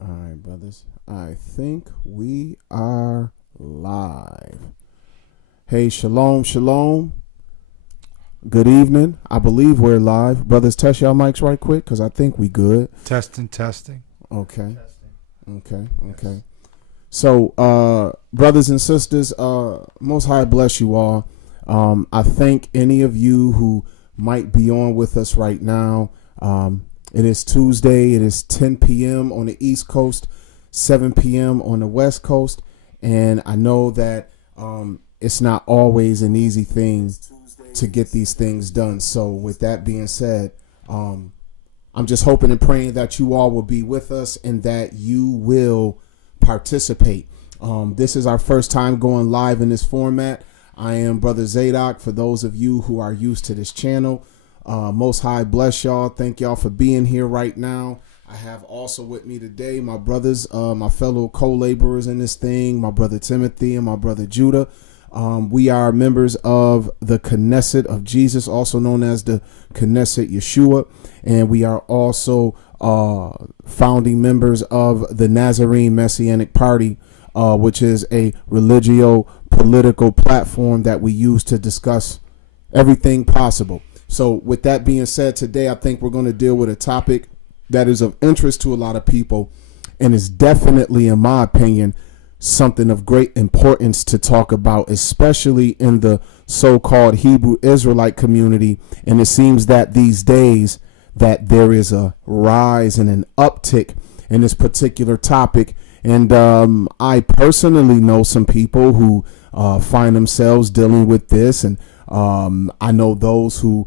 All right, brothers. I think we are live. Hey, shalom, shalom. Good evening. I believe we're live. Brothers, test y'all mics right quick because I think we good. Testing, testing. Okay. Testing. Okay. So, brothers and sisters, Most High bless you all. I thank any of you who might be on with us right now. It is Tuesday. It is 10 p.m. on the East Coast, 7 p.m. on the West Coast. And I know that it's not always an easy thing to get these things done. So with that being said, I'm just hoping and praying that you all will be with us and that you will participate. This is our first time going live in this format. I am Brother Zadok. For those of you who are used to this channel, Most High bless y'all. Thank y'all for being here right now. I have also with me today my brothers, my fellow co-laborers in this thing, my brother Timothy and my brother Judah. We are members of the Knesset of Jesus, also known as the Knesset Yeshua, and we are also founding members of the Nazarene Messianic Party, which is a religio-political platform that we use to discuss everything possible. So with that being said, today I think we're going to deal with a topic that is of interest to a lot of people and is definitely, in my opinion, something of great importance to talk about, especially in the so-called Hebrew Israelite community. And it seems that these days that there is a rise and an uptick in this particular topic. And I personally know some people who find themselves dealing with this. And I know those who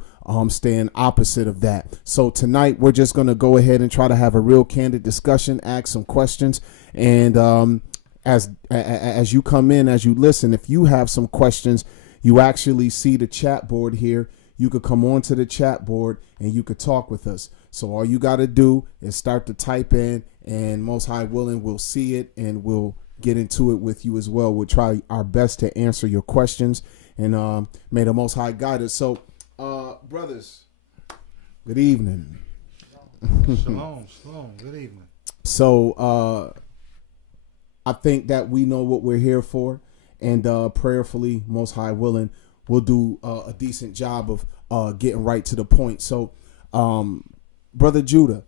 stand opposite of that. So tonight we're just going to go ahead and try to have a real candid discussion, ask some questions, and as you come in, as you listen, if you have some questions, you actually see the chat board here. You could come onto the chat board and you could talk with us. So all you got to do is start to type in, and Most High willing, we'll see it and we'll get into it with you as well. We'll try our best to answer your questions, and may the Most High guide us. So, brothers, good evening. Shalom. Good evening. So, I think that we know what we're here for, and prayerfully, Most High willing, we'll do a decent job of getting right to the point. So, Brother Judah,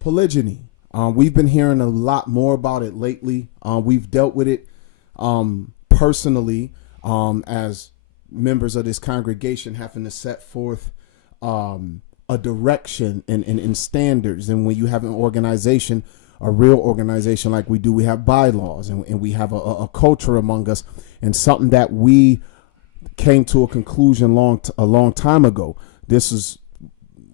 polygyny. We've been hearing a lot more about it lately. We've dealt with it personally as members of this congregation, having to set forth a direction and standards. And when you have an organization, a real organization like we do, we have bylaws, and we have a culture among us, and something that we came to a conclusion a long time ago. This is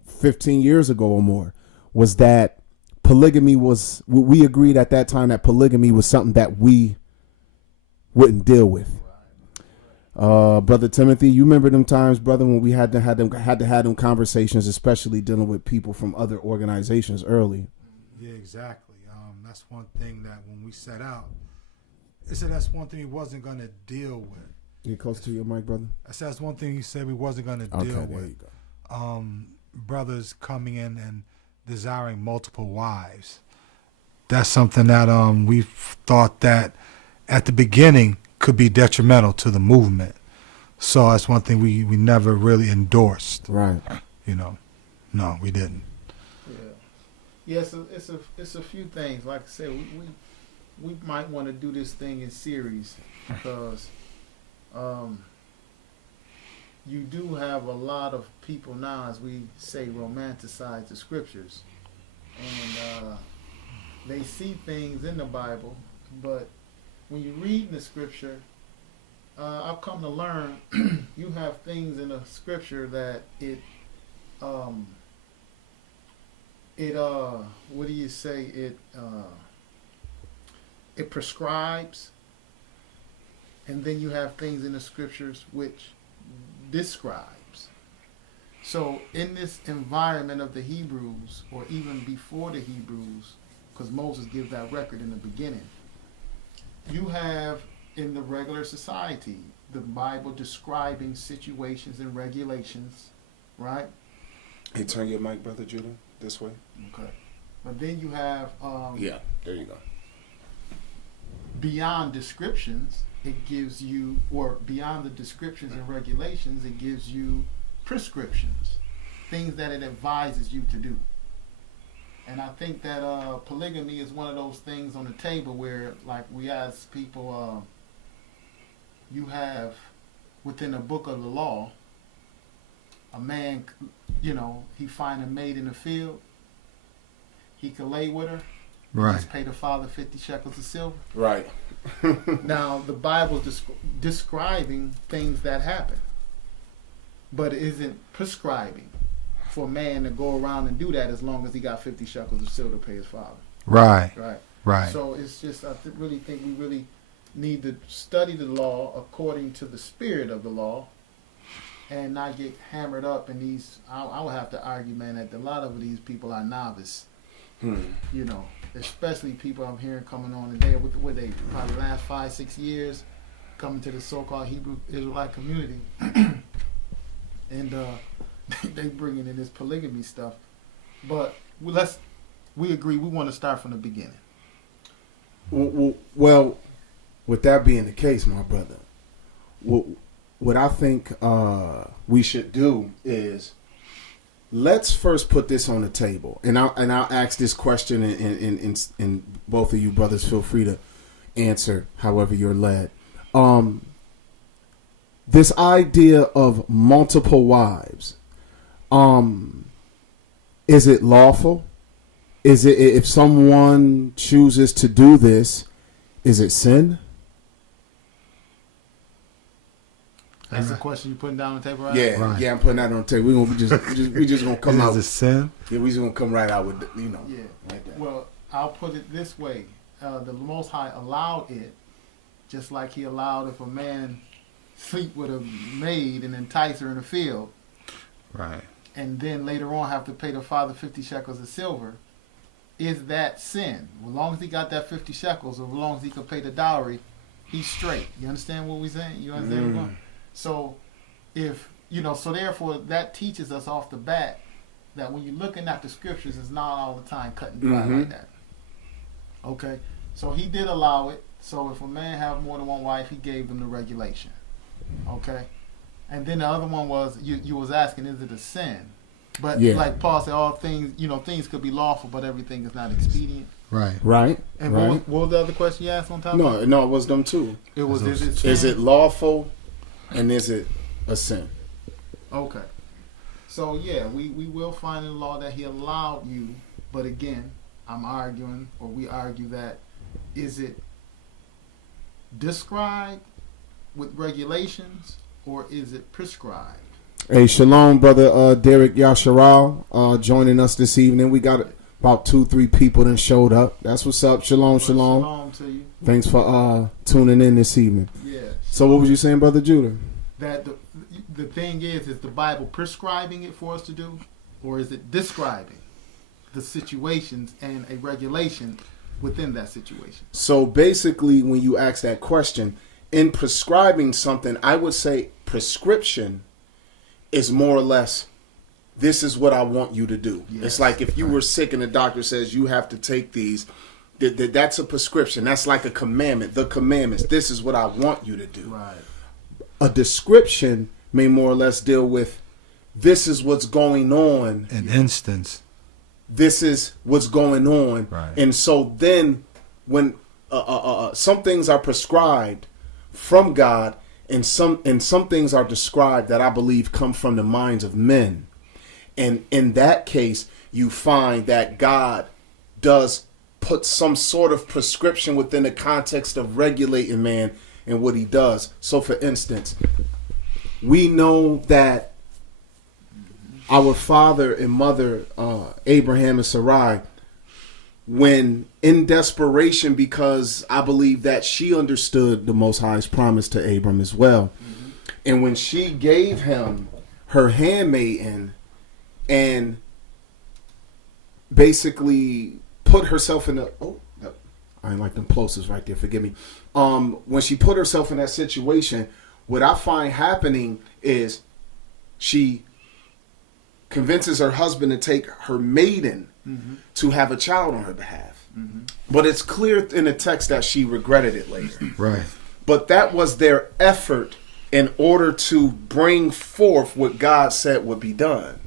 15 years ago or more, was that polygamy was, we agreed at that time that polygamy was something that we wouldn't deal with. Brother Timothy, you remember them times, brother, when we had to have them conversations, especially dealing with people from other organizations early. Yeah, exactly. That's one thing that when we set out, I said that's one thing he wasn't going to deal with. Get close to your mic, brother. I said that's one thing he said we wasn't going to deal with. There you go. Brothers coming in and desiring multiple wives. That's something that we thought that at the beginning could be detrimental to the movement. So that's one thing we never really endorsed. Right. No, we didn't. Yeah, it's a few things. Like I said, we might want to do this thing in series because you do have a lot of people now, as we say, romanticize the scriptures, and they see things in the Bible, but when you read the scripture, I've come to learn you have things in the scripture that what do you say, it prescribes, and then you have things in the scriptures which describes. So in this environment of the Hebrews, or even before the Hebrews, because Moses gives that record in the beginning, you have in the regular society the Bible describing situations and regulations, right? Hey, turn your mic, Brother Judah, this way. Okay. But then you have Yeah, there you go. beyond descriptions, it gives you, or beyond the descriptions and regulations, it gives you prescriptions, things that it advises you to do. And I think that polygamy is one of those things on the table where, like, we ask people, you have within the book of the law, a man, he find a maid in the field, he could lay with her, Right. just pay the father 50 shekels of silver. Right. Now, the Bible's describing things that happen, but it isn't prescribing for a man to go around and do that as long as he got 50 shekels of silver to pay his father. Right. Right. Right. So it's just, really think we really need to study the law according to the spirit of the law and not get hammered up in these. I would have to argue, man, that a lot of these people are novice. Especially people I'm hearing coming on today with they probably last 5-6 years coming to the so-called Hebrew Israelite community, and they bringing in this polygamy stuff. But we agree we want to start from the beginning. Well, with that being the case, my brother, what I think we should do is, let's first put this on the table, and I'll ask this question, and both of you brothers feel free to answer however you're led. This idea of multiple wives, is it lawful? Is it, if someone chooses to do this, is it sin? That's the question you're putting down on the table, right? Yeah, Right. yeah, I'm putting that on the table. We just gonna come out. Is it sin? Yeah, we just gonna come right out with Yeah. like that. Well, I'll put it this way: the Most High allowed it, just like He allowed if a man sleep with a maid and entice her in the field, Right. and then later on have to pay the father 50 shekels of silver. Is that sin? As long as he got that 50 shekels, or as long as he could pay the dowry, he's straight. You understand what we're saying? You understand what we're going? So, so therefore, that teaches us off the bat that when you're looking at the scriptures, it's not all the time cut and dry like that. Okay? So he did allow it. So if a man have more than one wife, he gave them the regulation. Okay? And then the other one was, you was asking, is it a sin? But like Paul said, all things, things could be lawful, but everything is not expedient. Right. Right. And right. what was the other question you asked on top of it? No, it was them too. It was, Is it lawful, and is it a sin? Okay. So, yeah, we will find in the law that he allowed you, but again, we argue that, is it described with regulations, or is it prescribed? Hey, shalom, brother Derek Yasharal, joining us this evening. We got about 2-3 people that showed up. That's what's up. Shalom, shalom. Shalom to you. Thanks for tuning in this evening. Yeah. So what was you saying, Brother Judah? That the thing is the Bible prescribing it for us to do, or is it describing the situations and a regulation within that situation? So basically, when you ask that question, in prescribing something, I would say prescription is more or less, this is what I want you to do. Yes. It's like if you were sick and the doctor says you have to take these, that's a prescription. That's like a commandment. The commandments, this is what I want you to do. Right. A description may more or less deal with, this is what's going on. An instance. This is what's going on. Right. And so then when some things are prescribed from God, and some things are described that I believe come from the minds of men. And in that case, you find that God does put some sort of prescription within the context of regulating man and what he does. So for instance, we know that our father and mother, Abraham and Sarai, when in desperation, because I believe that she understood the Most High's promise to Abram as well. Mm-hmm. And when she gave him her handmaiden and basically put herself in a, I ain't like them plosives right there, forgive me. When she put herself in that situation, what I find happening is she convinces her husband to take her maiden to have a child on her behalf. But it's clear in the text that she regretted it later. Right. But that was their effort in order to bring forth what God said would be done,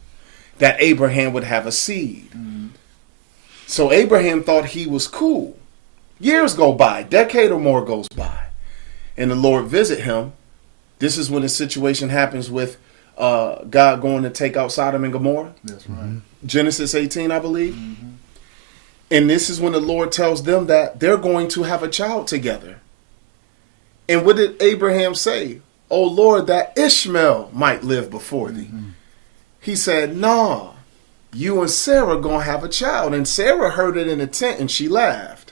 that Abraham would have a seed. So Abraham thought he was cool. Years go by, decade or more goes by, and the Lord visit him. This is when the situation happens with God going to take out Sodom and Gomorrah. That's right. Genesis 18, I believe. And this is when the Lord tells them that they're going to have a child together. And what did Abraham say? Oh Lord, that Ishmael might live before thee. He said, nah, you and Sarah going to have a child. And Sarah heard it in the tent and she laughed.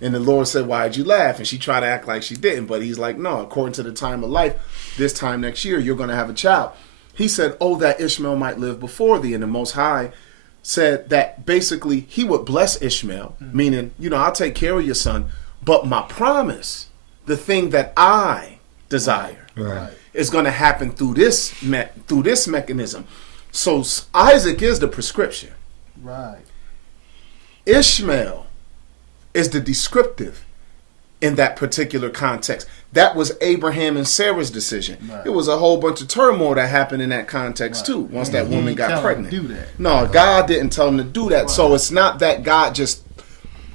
And the Lord said, why'd you laugh? And she tried to act like she didn't. But he's like, no, according to the time of life, this time next year, you're going to have a child. He said, oh, that Ishmael might live before thee. And the Most High said that basically he would bless Ishmael, meaning, I'll take care of your son. But my promise, the thing that I desire, is going to happen through this mechanism. So Isaac is the prescription. Right. Ishmael is the descriptive in that particular context. That was Abraham and Sarah's decision. Right. It was a whole bunch of turmoil that happened in that context too, once that woman got pregnant. Do that. No, God didn't tell him to do that. Right. So it's not that God just,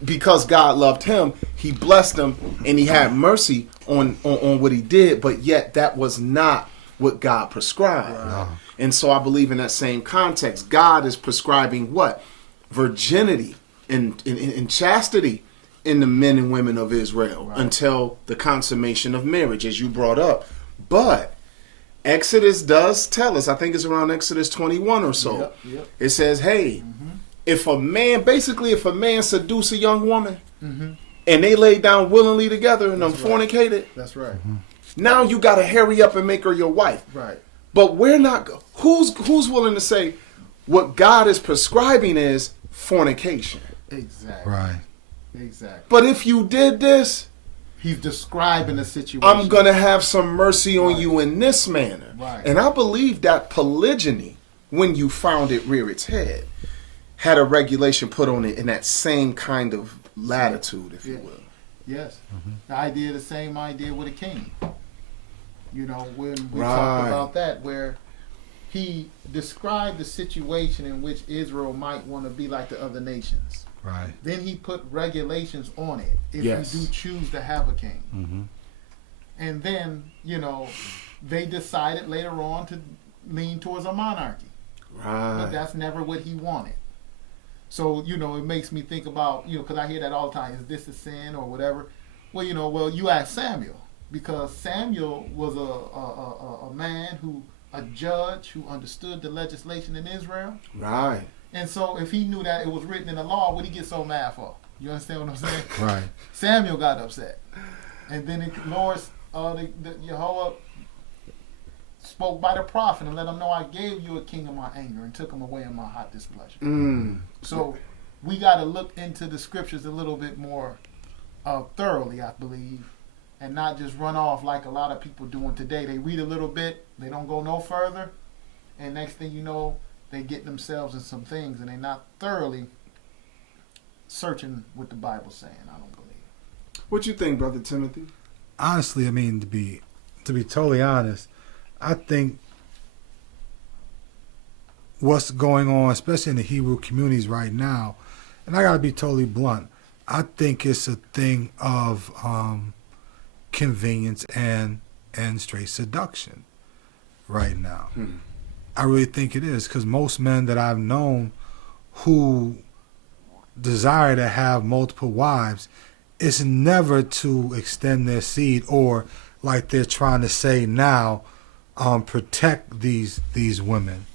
because God loved him, he blessed him and he had mercy on what he did, but yet that was not what God prescribed. Right. No. And so I believe in that same context, God is prescribing what? Virginity and chastity in the men and women of Israel until the consummation of marriage, as you brought up. But Exodus does tell us, I think it's around Exodus 21 or so, it says, hey, if a man seduce a young woman and they lay down willingly together and fornicated, that's right. Now you got to hurry up and make her your wife. Right. But we're not, who's willing to say what God is prescribing is fornication? Exactly. Right. Exactly. But if you did this, he's describing the situation. I'm going to have some mercy on you in this manner. Right. And I believe that polygyny, when you found it rear its head, had a regulation put on it in that same kind of latitude, if you will. Yes. The same idea with a king. When we talked about that, where he described the situation in which Israel might want to be like the other nations. Right. Then he put regulations on it if you do choose to have a king. And then, they decided later on to lean towards a monarchy. Right. But that's never what he wanted. So, it makes me think about, because I hear that all the time, is this a sin or whatever? Well, you ask Samuel, because Samuel was a man a judge who understood the legislation in Israel. Right. And so if he knew that it was written in the law, what did he get so mad for? You understand what I'm saying? Right. Samuel got upset. And then the Lord, the Yahweh spoke by the prophet and let him know I gave you a king in my anger and took him away in my hot displeasure. So we got to look into the scriptures a little bit more thoroughly, I believe, and not just run off like a lot of people doing today. They read a little bit, they don't go no further, and next thing you know, they get themselves in some things and they're not thoroughly searching what the Bible's saying, I don't believe. What you think, Brother Timothy? Honestly, I mean, to be totally honest, I think what's going on, especially in the Hebrew communities right now, and I got to be totally blunt, I think it's a thing of convenience and straight seduction right now. I really think it is, because most men that I've known who desire to have multiple wives, it's never to extend their seed or, like they're trying to say now, protect these women.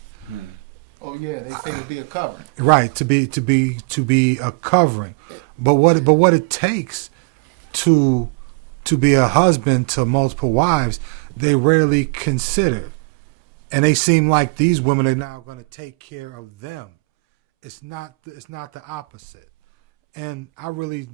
Oh yeah, they say to be a covering. Right, to be a covering. But what it takes to be a husband to multiple wives, they rarely consider. And they seem like these women are now going to take care of them. It's not the opposite. And I really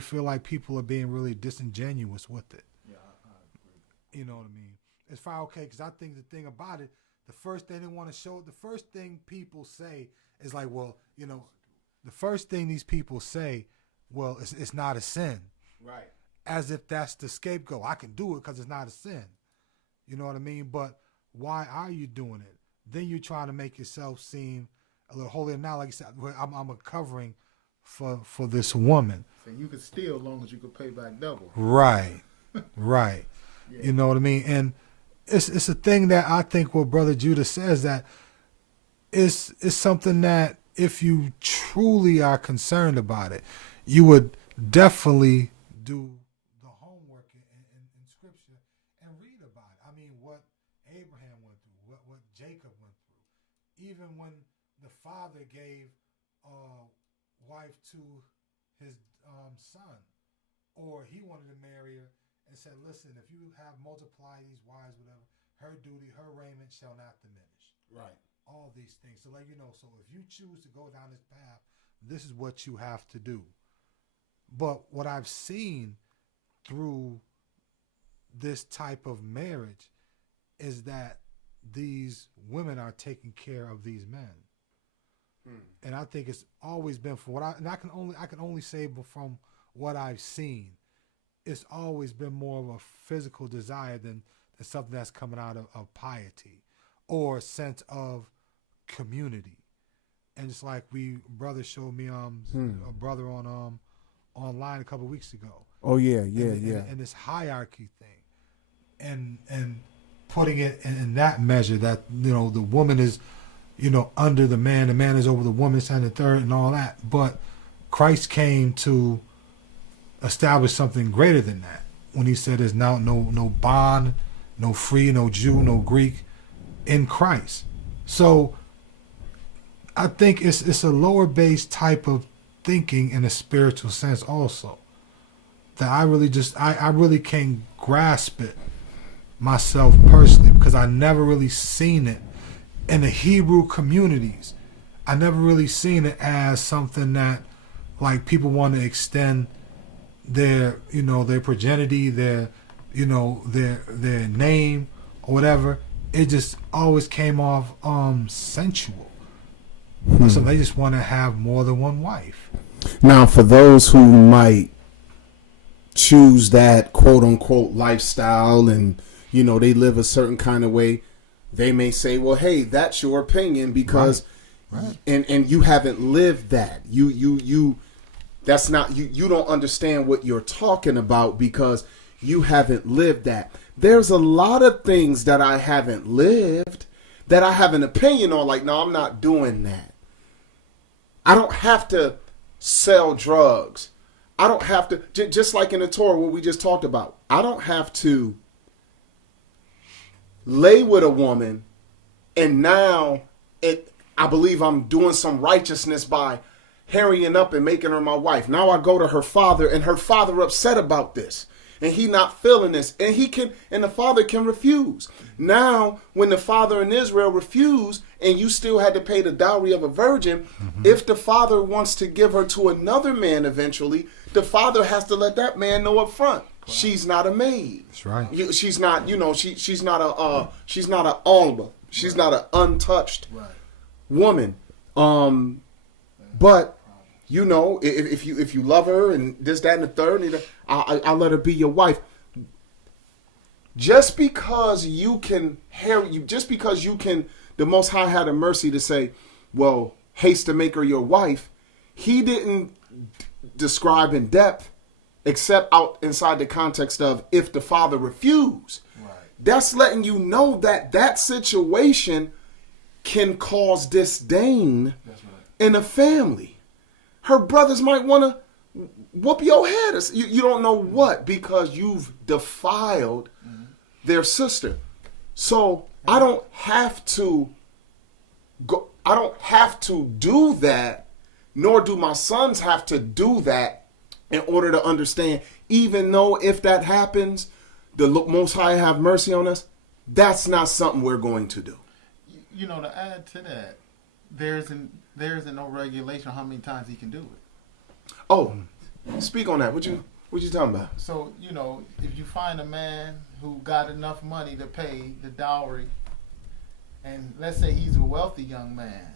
feel like people are being really disingenuous with it. Yeah, I agree. You know what I mean? It's fine, okay, because I think the thing about it, the first thing they want to show, the first thing people say is like, well, the first thing these people say, well, it's not a sin. Right. As if that's the scapegoat. I can do it because it's not a sin. You know what I mean? But why are you doing it? Then you're trying to make yourself seem a little holier. Now, like you said, I'm a covering for this woman. So you could steal as long as you could pay back double. Right. Right. Yeah. You know what I mean? And it's a thing that I think what Brother Judah says that is something that if you truly are concerned about it, you would definitely do the homework in Scripture and read about it. I mean, what Abraham went through, what Jacob went through. Even when the father gave wife to his son, or he wanted to marry her and said, listen, if you have multiplied these wives, whatever, her duty, her raiment shall not diminish. Right. All these things. So so if you choose to go down this path, this is what you have to do. But what I've seen through this type of marriage is that these women are taking care of these men. And I think it's always been from what I can only say from what I've seen, it's always been more of a physical desire than something that's coming out of piety or a sense of community. And it's like brother showed me a brother on online a couple of weeks ago. Oh yeah. And this hierarchy thing, and putting it in that measure that the woman is under the man is over the woman, and the third, and all that. But Christ came to establish something greater than that when he said there's now no bond, no free, no Jew, no Greek in Christ. So I think it's a lower base type of thinking in a spiritual sense also that I really can't grasp it myself personally, because I never really seen it in the Hebrew communities. I never really seen it as something that like people want to extend their their progeny, their their name or whatever. It just always came off sensual. So they just want to have more than one wife. Now, for those who might choose that quote unquote lifestyle and they live a certain kind of way, they may say, well, hey, that's your opinion because right. And you haven't lived that. That's not you don't understand what you're talking about because you haven't lived that. There's a lot of things that I haven't lived that I have an opinion on, like, no, I'm not doing that. I don't have to sell drugs. I don't have to, just like in the Torah, what we just talked about, I don't have to lay with a woman and now I believe I'm doing some righteousness by harrying up and making her my wife. Now I go to her father and her father upset about this and he not feeling this and the father can refuse. Now when the father in Israel refused and you still had to pay the dowry of a virgin, if the father wants to give her to another man eventually, the father has to let that man know up front. She's not a maid. That's right. She's not, she's not a alba. She's not an untouched woman. But if you love her and this, that, and the third, I'll let her be your wife. Just because you can, the Most High had a mercy to say, well, haste to make her your wife. He didn't describe in depth, except out inside the context of if the father refused. Right. That's letting you know that situation can cause disdain in a family. Her brothers might want to whoop your head. You don't know what, because you've defiled their sister. So I don't have to go. I don't have to do that, nor do my sons have to do that in order to understand, even though if that happens, the Most High have mercy on us, that's not something we're going to do. To add to that, there isn't no regulation on how many times he can do it. Oh, speak on that. What you talking about? So, if you find a man who got enough money to pay the dowry and let's say he's a wealthy young man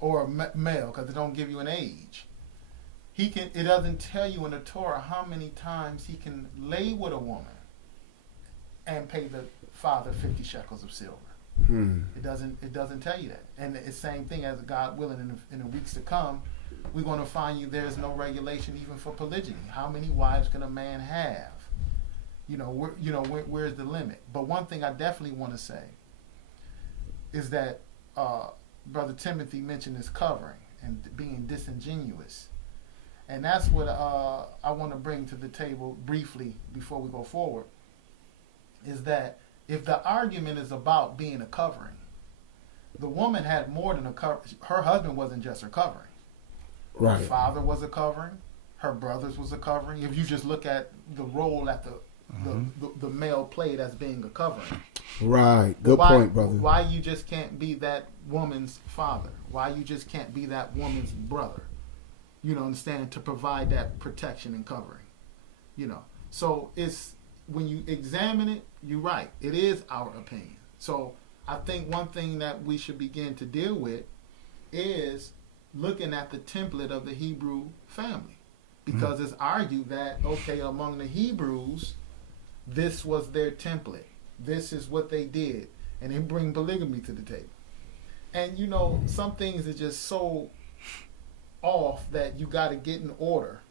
or a male, because it don't give you an age. It doesn't tell you in the Torah how many times he can lay with a woman and pay the father 50 shekels of silver. It doesn't tell you that. And it's the same thing, as God willing, in the weeks to come, we're going to find there's no regulation even for polygyny. How many wives can a man have? Where's the limit? But one thing I definitely want to say is that Brother Timothy mentioned is covering and being disingenuous. And that's what I want to bring to the table briefly before we go forward, is that if the argument is about being a covering, the woman had more than a cover. Her husband wasn't just her covering. Right. Her father was a covering. Her brothers was a covering. If you just look at the role that the male played as being a covering. Right. Good point, brother. Why you just can't be that woman's father? Why you just can't be that woman's brother? Understand, to provide that protection and covering. So it's, when you examine it, you're right. It is our opinion. So I think one thing that we should begin to deal with is looking at the template of the Hebrew family. Because it's argued that, okay, among the Hebrews, this was their template. This is what they did. And they bring polygamy to the table. And, some things are just so off that you got to get in order,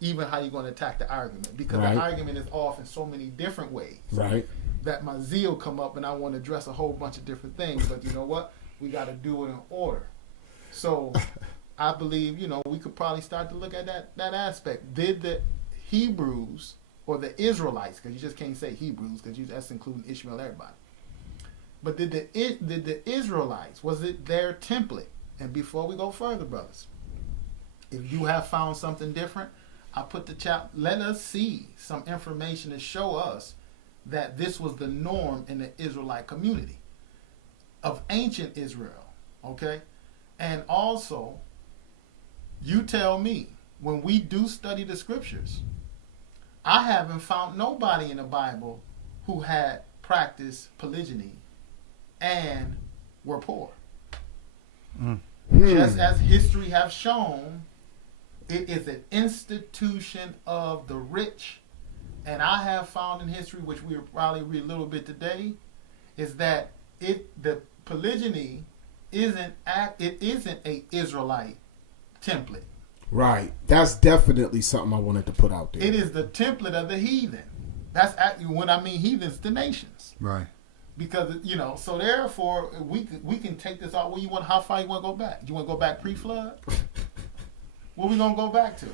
even how you're going to attack the argument. Because the argument is off in so many different ways. Right. That my zeal come up and I want to address a whole bunch of different things. But you know what? We got to do it in order. So I believe, we could probably start to look at that aspect. Did the Hebrews or the Israelites, because you just can't say Hebrews because that's including Ishmael, everybody. But did the Israelites, was it their template? And before we go further, brothers, if you have found something different, I put let us see some information to show us that this was the norm in the Israelite community of ancient Israel. Okay? And also, you tell me, when we do study the scriptures, I haven't found nobody in the Bible who had practiced polygyny and were poor. Just as history have shown, it is an institution of the rich. And I have found in history, which we'll probably read a little bit today, is that the polygyny isn't a Israelite template. Right. That's definitely something I wanted to put out there. It is the template of the heathen. That's actually, when I mean heathens, the nations. Right. Because so therefore we can take this out. How far you want to go back? You want to go back pre-flood? What we gonna go back to?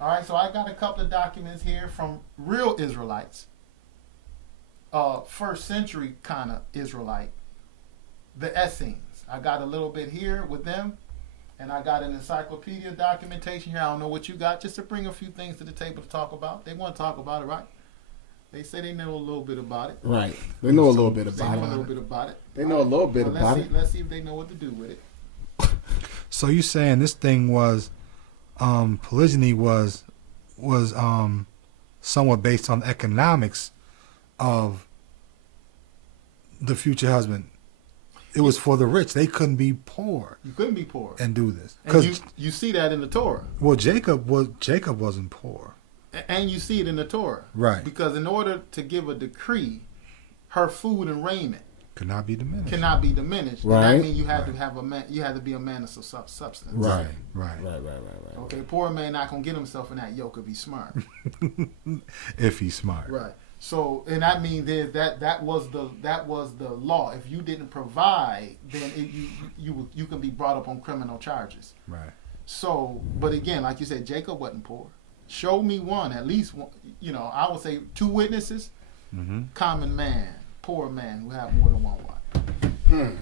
All right. So I got a couple of documents here from real Israelites, first century kind of Israelite, the Essenes. I got a little bit here with them, and I got an encyclopedia documentation here. I don't know what you got, just to bring a few things to the table to talk about. They want to talk about it, right? They say they know a little bit about it. Right. They know a little bit about it. They know a little bit about it. They know a little bit about it. Let's see if they know what to do with it. So you saying this thing was, polygyny was somewhat based on the economics of the future husband. It was for the rich. They couldn't be poor. You couldn't be poor and do this. And you see that in the Torah. Well, Jacob wasn't poor. And you see it in the Torah. Right. Because in order to give a decree, her food and raiment cannot be diminished. Right. And that means you had to have you had to be a man of substance. Right. Okay, poor man not gonna get himself in that yoke if he's smart. If he's smart. Right. So, and that means that was the law. If you didn't provide, then you can be brought up on criminal charges. Right. So, but again, like you said, Jacob wasn't poor. Show me one, at least one. I would say 2 witnesses. Mm-hmm. Common man, poor man who have more than one wife.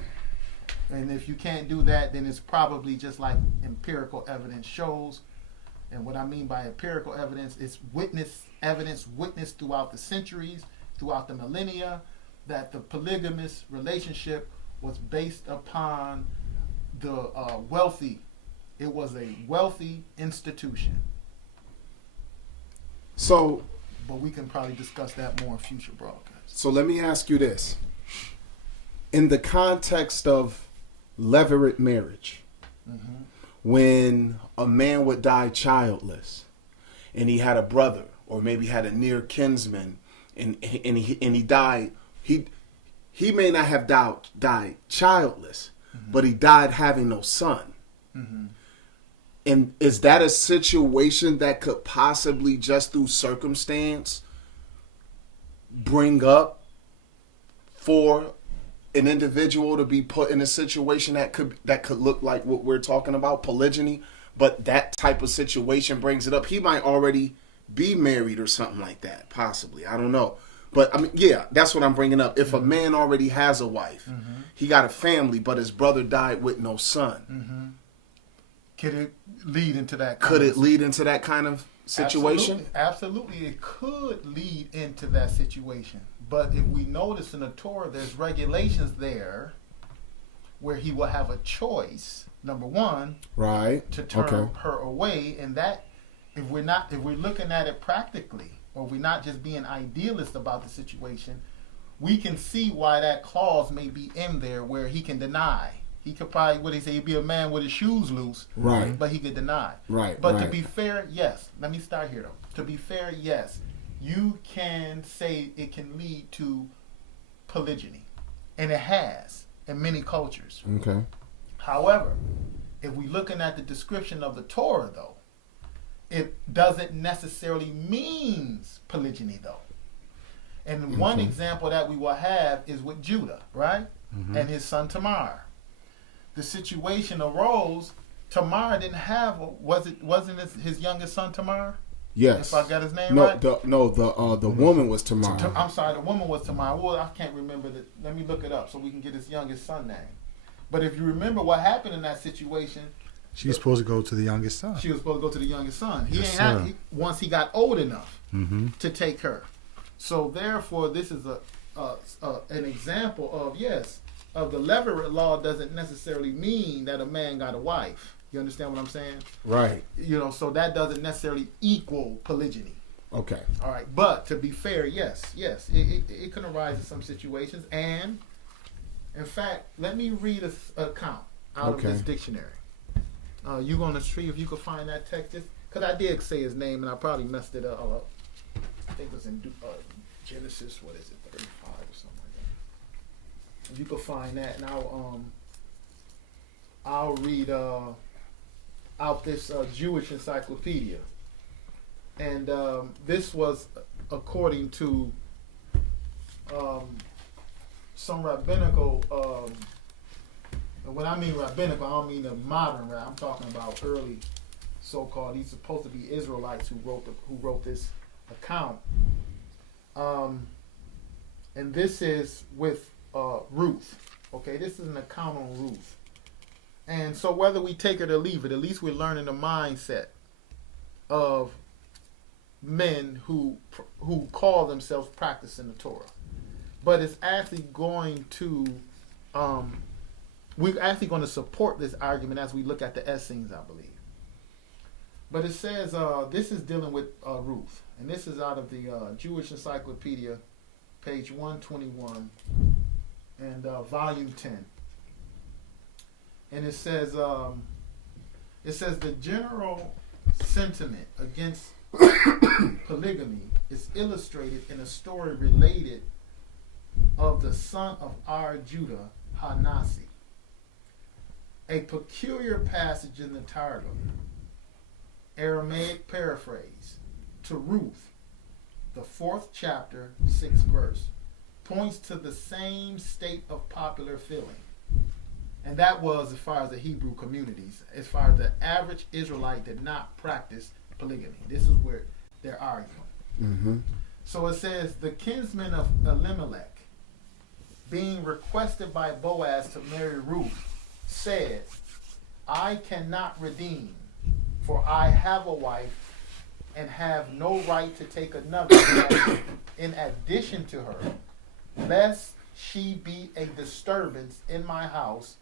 And if you can't do that, then it's probably just like empirical evidence shows. And what I mean by empirical evidence is evidence witnessed throughout the centuries, throughout the millennia, that the polygamous relationship was based upon the wealthy. It was a wealthy institution. So, but we can probably discuss that more in future broadcasts. So let me ask you this. in the context of levirate marriage, when a man would die childless, and he had a brother or maybe had a near kinsman, and he died, he may not have died childless, but he died having no son. And is that a situation that could possibly, just through circumstance, bring up for an individual to be put in a situation that could look like what we're talking about, polygyny, but that type of situation brings it up? He might already be married or something like that, possibly. I don't know. But, I mean, yeah, that's what I'm bringing up. If a man already has a wife, he got a family, but his brother died with no son. Could it lead into that? Could it lead into that kind of situation? Absolutely, it could lead into that situation. But if we notice in the Torah, there's regulations there where he will have a choice. Number one, right, to turn her away, and that if we're looking at it practically, or we're not just being idealist about the situation, we can see why that clause may be in there where he can deny. He could probably, what he say, he'd be a man with his shoes loose, right? But he could deny, right? But right. to be fair, yes. Let me start here though. To be fair, yes, you can say it can lead to polygyny, and it has in many cultures. Okay. However, if we're looking at the description of the Torah, though, it doesn't necessarily means polygyny, though. And one example that we will have is with Judah, right? And his son Tamar. The situation arose. Tamar didn't have. Wasn't his youngest son Tamar? Yes. If I got his name right. The woman was Tamar. I'm sorry, the woman was Tamar. Well, I can't remember that. Let me look it up so we can get his youngest son name. But if you remember what happened in that situation, she's supposed to go to the youngest son. She was supposed to go to the youngest son. He Yes, ain't have, once he got old enough to take her. So therefore, this is an example of the levirate law doesn't necessarily mean that a man got a wife. You understand what I'm saying? Right. So that doesn't necessarily equal polygyny. Okay. All right. But to be fair, yes, it can arise in some situations. And in fact, let me read an account out of this dictionary. You going to see if you could find that text? Because I did say his name and I probably messed it up. I think it was in Genesis, what is it, 35 or something like that. If you could find that, and I'll read out this Jewish encyclopedia. And this was according to some rabbinical, when I mean rabbinical, I don't mean the modern rap. I'm talking about early so-called, these supposed to be Israelites who wrote this account. And this is with Ruth. Okay, this is an account on Ruth. And so whether we take it or leave it, at least we're learning the mindset of men who call themselves practicing the Torah. But it's actually going to, we're actually going to support this argument as we look at the Essenes, I believe. But it says, this is dealing with Ruth. And this is out of the Jewish Encyclopedia, page 121, and volume 10. And it says the general sentiment against polygamy is illustrated in a story related of the son of our Judah, Hanasi. A peculiar passage in the Targum, Aramaic paraphrase, to Ruth, the 4th chapter, 6th verse, points to the same state of popular feeling. And that was as far as the Hebrew communities, as far as the average Israelite did not practice polygamy. This is where they're arguing. So it says, the kinsman of Elimelech, being requested by Boaz to marry Ruth, said, I cannot redeem, for I have a wife and have no right to take another in addition to her, lest she be a disturbance in my house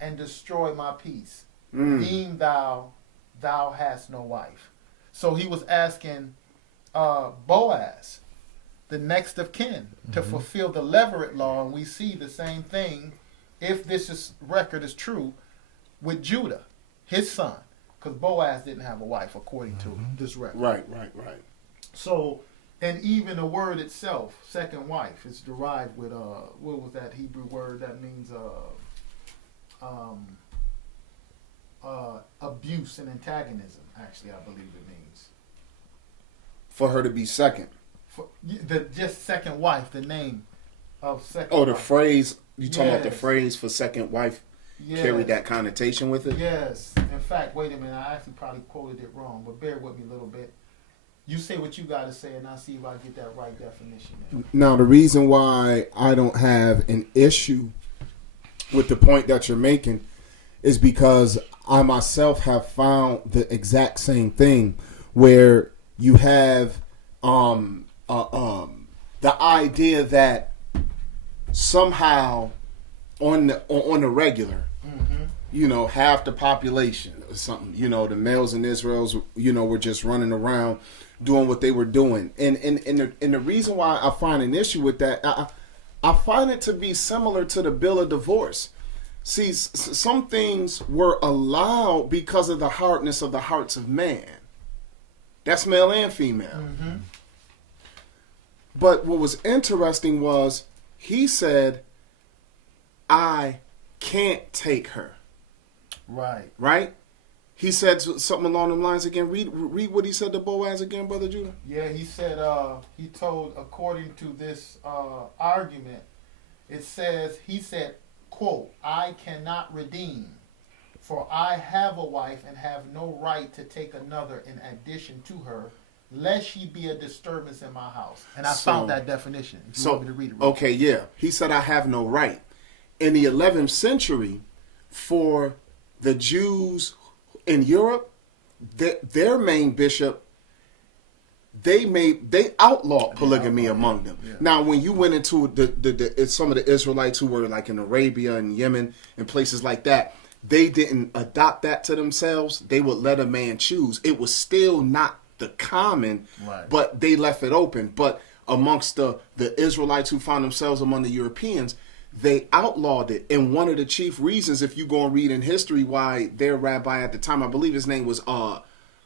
and destroy my peace. Being thou hast no wife. So he was asking Boaz, the next of kin to fulfill the Levirate law, and we see the same thing, if record is true, with Judah, his son, because Boaz didn't have a wife according to this record. Right. So, and even the word itself, second wife, is derived with what was that Hebrew word that means abuse and antagonism? Actually, I believe it means For her to be second. for just second wife. The name of second. Oh, the wife. phrase you talking about the Yes. phrase for second wife Yes. carried that connotation with it? Yes. In fact, wait a minute. I actually probably quoted it wrong, but bear with me a little bit. You say what you got to say, and I'll see if I get that right definition. Now, the reason why I don't have an issue with the point that you're making is because I myself have found the exact same thing, where you have the idea that somehow on the regular, half the population or something, the males in Israel, were just running around doing what they were doing. And the reason why I find an issue with that, I find it to be similar to the Bill of Divorce. See, some things were allowed because of the hardness of the hearts of man. That's male and female. But what was interesting was he said, I can't take her. Right. Right? He said something along them lines again. Read what he said to Boaz again, Brother Judah. Yeah, he said, he told, according to this argument, it says, he said, quote, I cannot redeem, for I have a wife and have no right to take another in addition to her, lest she be a disturbance in my house. And I found that definition. If you want me to read it. Okay, yeah. He said, I have no right. In the 11th century, for the Jews in Europe, their main bishop, they outlawed polygamy among them. Yeah. Now, when you went into some of the Israelites who were like in Arabia and Yemen and places like that, they didn't adopt that to themselves. They would let a man choose. It was still not the common, right, but they left it open. But amongst the Israelites who found themselves among the Europeans, they outlawed it. And one of the chief reasons, if you go and read in history, why their rabbi at the time, I believe his name was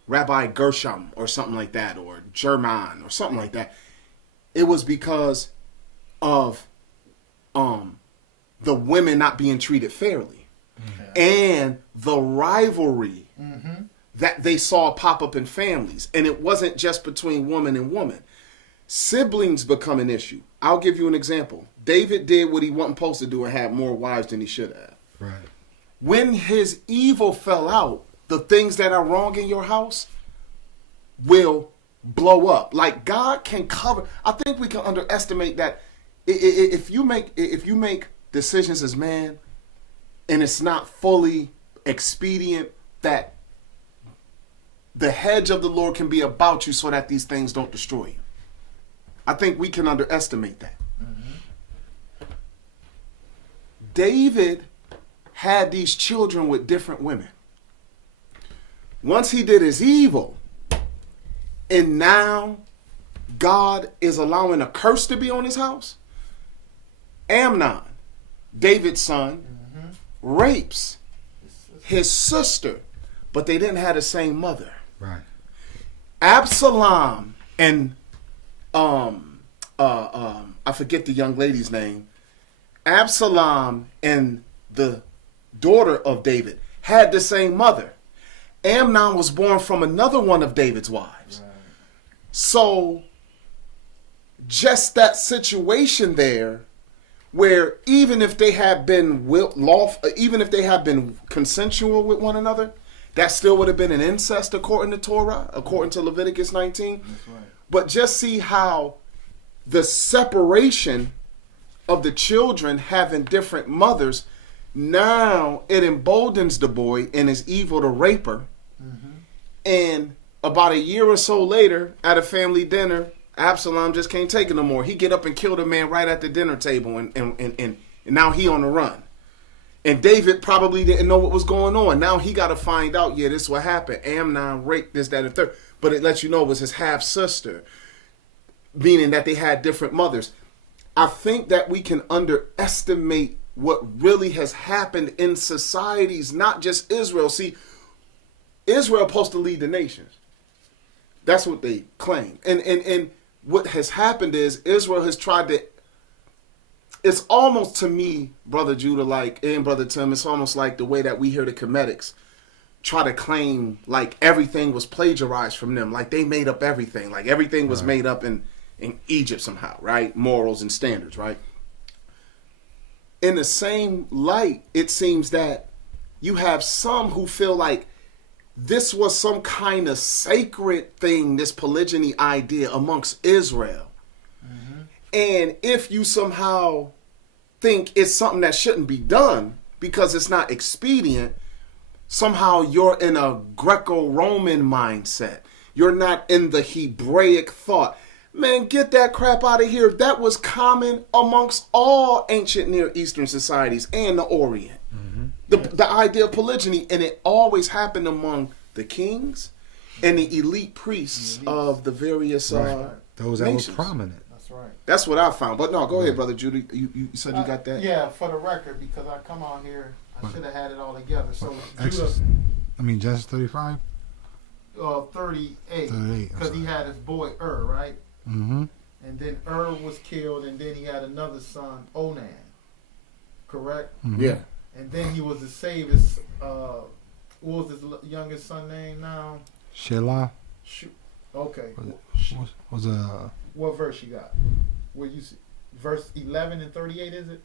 Rabbi Gershom or something like that, or German or something like that, it was because of the women not being treated fairly, and the rivalry that they saw pop up in families. And it wasn't just between woman and woman. Siblings become an issue. I'll give you an example. David did what he wasn't supposed to do and had more wives than he should have. Right. When his evil fell out, the things that are wrong in your house will blow up. Like, God can cover. I think we can underestimate that. If you make decisions as man, and it's not fully expedient, that the hedge of the Lord can be about you so that these things don't destroy you. I think we can underestimate that. David had these children with different women. Once he did his evil, and now God is allowing a curse to be on his house, Amnon, David's son, rapes his sister, but they didn't have the same mother. Right. Absalom and I forget the young lady's name. Absalom and the daughter of David had the same mother. Amnon was born from another one of David's wives. Right. So just that situation there, where even if they had been consensual with one another, that still would have been an incest according to Torah, according to Leviticus 19. That's right. But just see how the separation of the children having different mothers, now it emboldens the boy and is evil to rape her. And about a year or so later, at a family dinner, Absalom just can't take it no more. He get up and killed a man right at the dinner table, and now he on the run. And David probably didn't know what was going on. Now he got to find out, this is what happened. Amnon raped this, that, and third. But it lets you know it was his half-sister. meaning that they had different mothers. I think that we can underestimate what really has happened in societies, not just Israel. See, Israel supposed to lead the nations. That's what they claim. And what has happened is Israel has tried to, it's almost to me, Brother Judah, like, and Brother Tim, it's almost like the way that we hear the Comedics try to claim like everything was plagiarized from them. Like they made up everything. Like everything was made up in Egypt somehow, right? Morals and standards, right? In the same light, it seems that you have some who feel like this was some kind of sacred thing, this polygyny idea amongst Israel. Mm-hmm. And if you somehow think it's something that shouldn't be done because it's not expedient, somehow you're in a Greco-Roman mindset. You're not in the Hebraic thought. Man, get that crap out of here. That was common amongst all ancient Near Eastern societies and the Orient. Mm-hmm. The idea of polygyny, and it always happened among the kings and the elite priests of the various those that nations. were prominent. That's right. That's what I found. But no, go ahead, Brother Judy. You said you got that? Yeah, for the record, because I come out here, I should have had it all together. So Genesis 35? 38. Because he had his boy right? Mm-hmm. And then was killed, and then he had another son, Onan. Correct? Mm-hmm. Yeah. And then he was to save his, what was his youngest son name now? Shelah. Okay. What verse you got? Where you see, verse 11 and 38, is it?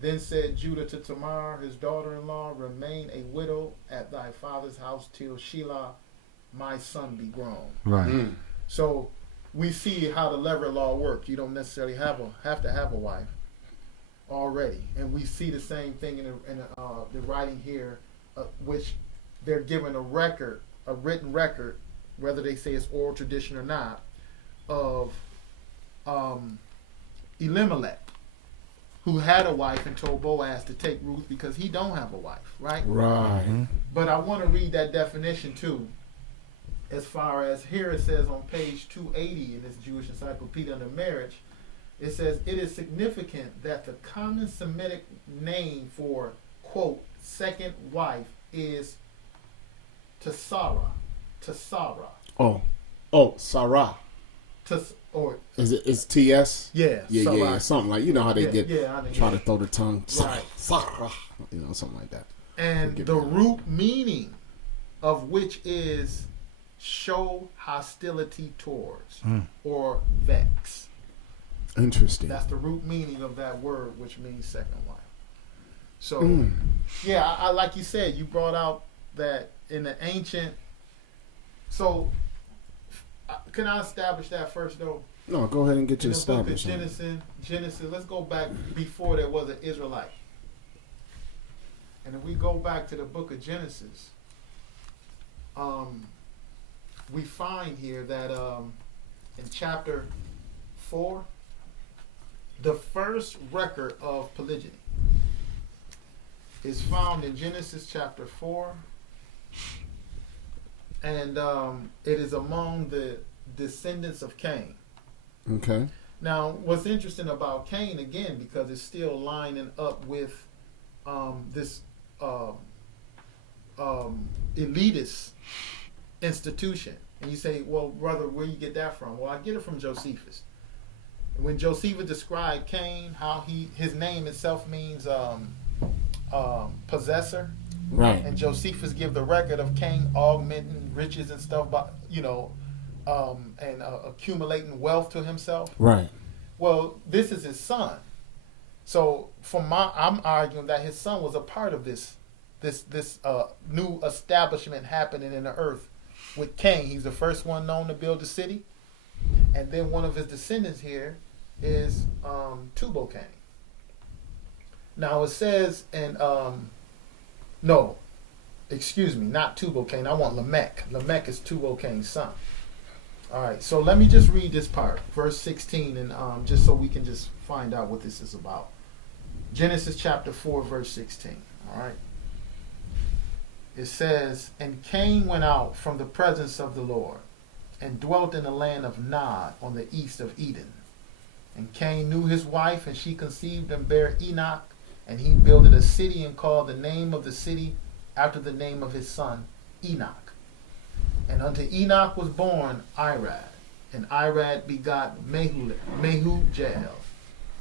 Then said Judah to Tamar, his daughter-in-law, remain a widow at thy father's house till Shelah, my son, be grown. Right. Mm. So we see how the Levirate law works. You don't necessarily have to have a wife already, and we see the same thing in the writing here, which they're given a written record, whether they say it's oral tradition or not, of Elimelech, who had a wife and told Boaz to take Ruth because he don't have a wife, right? Right. Mm-hmm. But I want to read that definition too. As far as here it says on page 280 in this Jewish encyclopedia under marriage, it says it is significant that the common Semitic name for, quote, second wife is Tasara. Oh, Sarah. Or It's TS? yeah, Yeah. Something like, you know how they try to throw the tongue. Right. Sarah. You know, something like that. And the root meaning of which is show hostility towards or vex. Interesting. That's the root meaning of that word, which means second wife. So, yeah, I like you said, you brought out that in the ancient. So, can I establish that first, though? No, go ahead and get in your the book of establishment. Genesis, let's go back before there was an Israelite. And if we go back to the book of Genesis, we find here that in chapter 4, the first record of polygyny is found in Genesis chapter 4, and it is among the descendants of Cain. Okay. Now, what's interesting about Cain, again, because it's still lining up with this elitist institution. And you say, well, brother, where you get that from? Well, I get it from Josephus. When Josephus described Cain, how his name itself means possessor. Right. And Josephus give the record of Cain augmenting riches and stuff, and accumulating wealth to himself. Right. Well, this is his son. So I'm arguing that his son was a part of this new establishment happening in the earth with Cain. He's the first one known to build a city, and then one of his descendants here is Tubal-Cain. Now it says in no, excuse me, not Tubal-Cain. I want Lamech. Lamech is Tubal-Cain's son. All right, so let me just read this part, verse 16, and just so we can just find out what this is about. Genesis chapter 4, verse 16. All right. It says, and Cain went out from the presence of the Lord and dwelt in the land of Nod on the east of Eden. And Cain knew his wife, and she conceived and bare Enoch. And he builded a city and called the name of the city after the name of his son, Enoch. And unto Enoch was born Irad. And Irad begot Mehujael.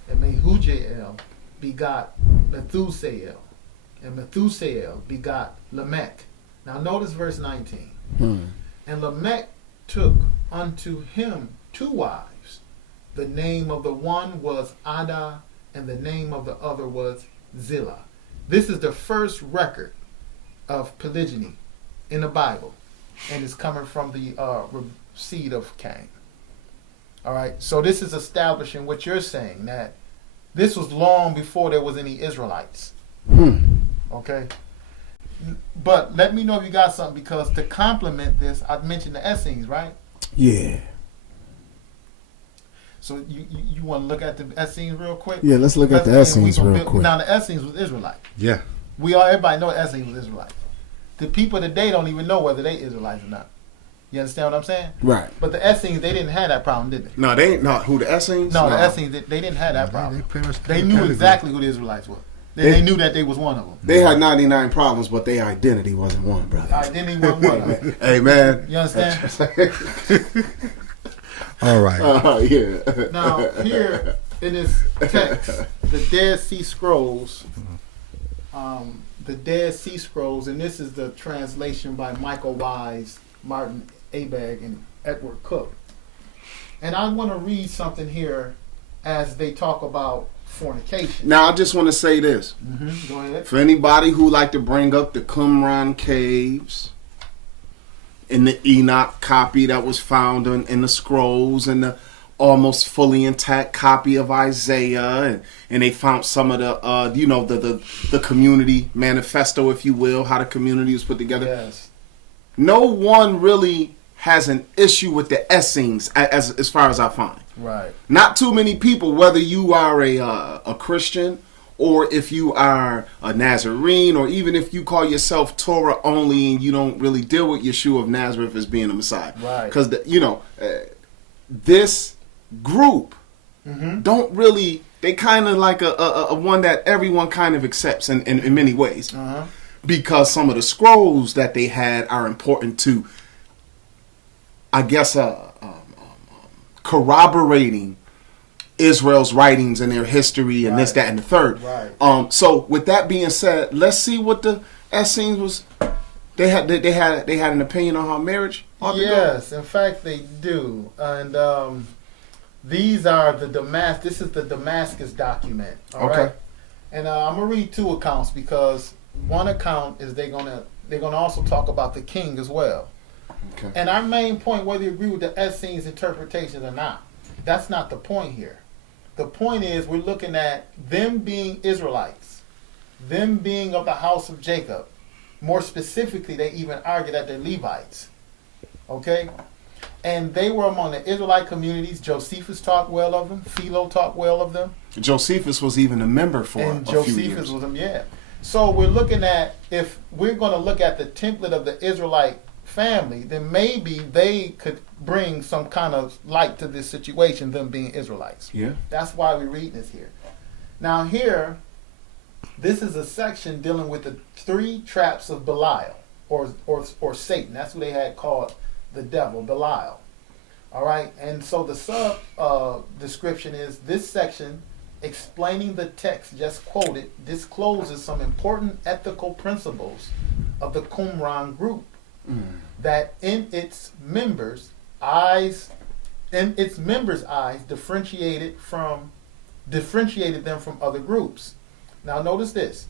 And Mehujael begot Methusael. And Methusael begot Lamech. Now notice verse 19. And Lamech took unto him 2 wives. The name of the one was Ada, and the name of the other was Zillah. This is the first record of polygyny in the Bible, and it's coming from the seed of Cain. All right, so this is establishing what you're saying, that this was long before there was any Israelites. Okay, but let me know if you got something, because to complement this, I mentioned the Essenes, right? Yeah. So you want to look at the Essenes real quick? Yeah, let's look at the Essenes real quick. Now the Essenes was Israelite. Yeah. Everybody know Essenes was Israelite. The people today don't even know whether they Israelites or not. You understand what I'm saying? Right. But the Essenes, they didn't have that problem, did they? No, they ain't. Not who the Essenes? No, the Essenes, they didn't have that problem. They knew exactly who the Israelites were. They knew that they was one of them. They had 99 problems, but their identity wasn't one, brother. Identity wasn't one of them. Hey, man. You understand? All right. Yeah. Now, here in this text, the Dead Sea Scrolls, and this is the translation by Michael Wise, Martin Abegg, and Edward Cook. And I want to read something here as they talk about fornication. Now, I just want to say this. Go ahead. For anybody who like to bring up the Qumran caves, in the Enoch copy that was found in the scrolls, and the almost fully intact copy of Isaiah, and they found some of the community manifesto, if you will, how the community was put together. Yes. No one really has an issue with the Essenes, as far as I find. Right. Not too many people, whether you are a Christian, or if you are a Nazarene, or even if you call yourself Torah only and you don't really deal with Yeshua of Nazareth as being the Messiah. Right. Because, this group don't really, they kind of like a one that everyone kind of accepts in many ways. Because some of the scrolls that they had are important to, I guess, corroborating Israel's writings and their history and this, that, and the third. Right. So with that being said, let's see what the Essenes was. They had an opinion on how marriage ought to go. Yes, in fact they do. And these are this is the Damascus document. All right. And I'm gonna read 2 accounts, because one account is they're gonna also talk about the king as well. Okay. And our main point, whether you agree with the Essenes' interpretations or not, that's not the point here. The point is we're looking at them being Israelites, them being of the house of Jacob. More specifically, they even argue that they're Levites. Okay? And they were among the Israelite communities. Josephus talked well of them. Philo talked well of them. Josephus was even a member for and a Josephus few years. was them, yeah. So we're looking at, if we're going to look at the template of the Israelite family, then maybe they could bring some kind of light to this situation, them being Israelites. Yeah. That's why we're reading this here. Now here, this is a section dealing with the 3 traps of Belial, or Satan. That's who they had called the devil, Belial. All right, and so the sub description is this section explaining the text just quoted discloses some important ethical principles of the Qumran group that in its members' eyes differentiated them from other groups. Now notice this.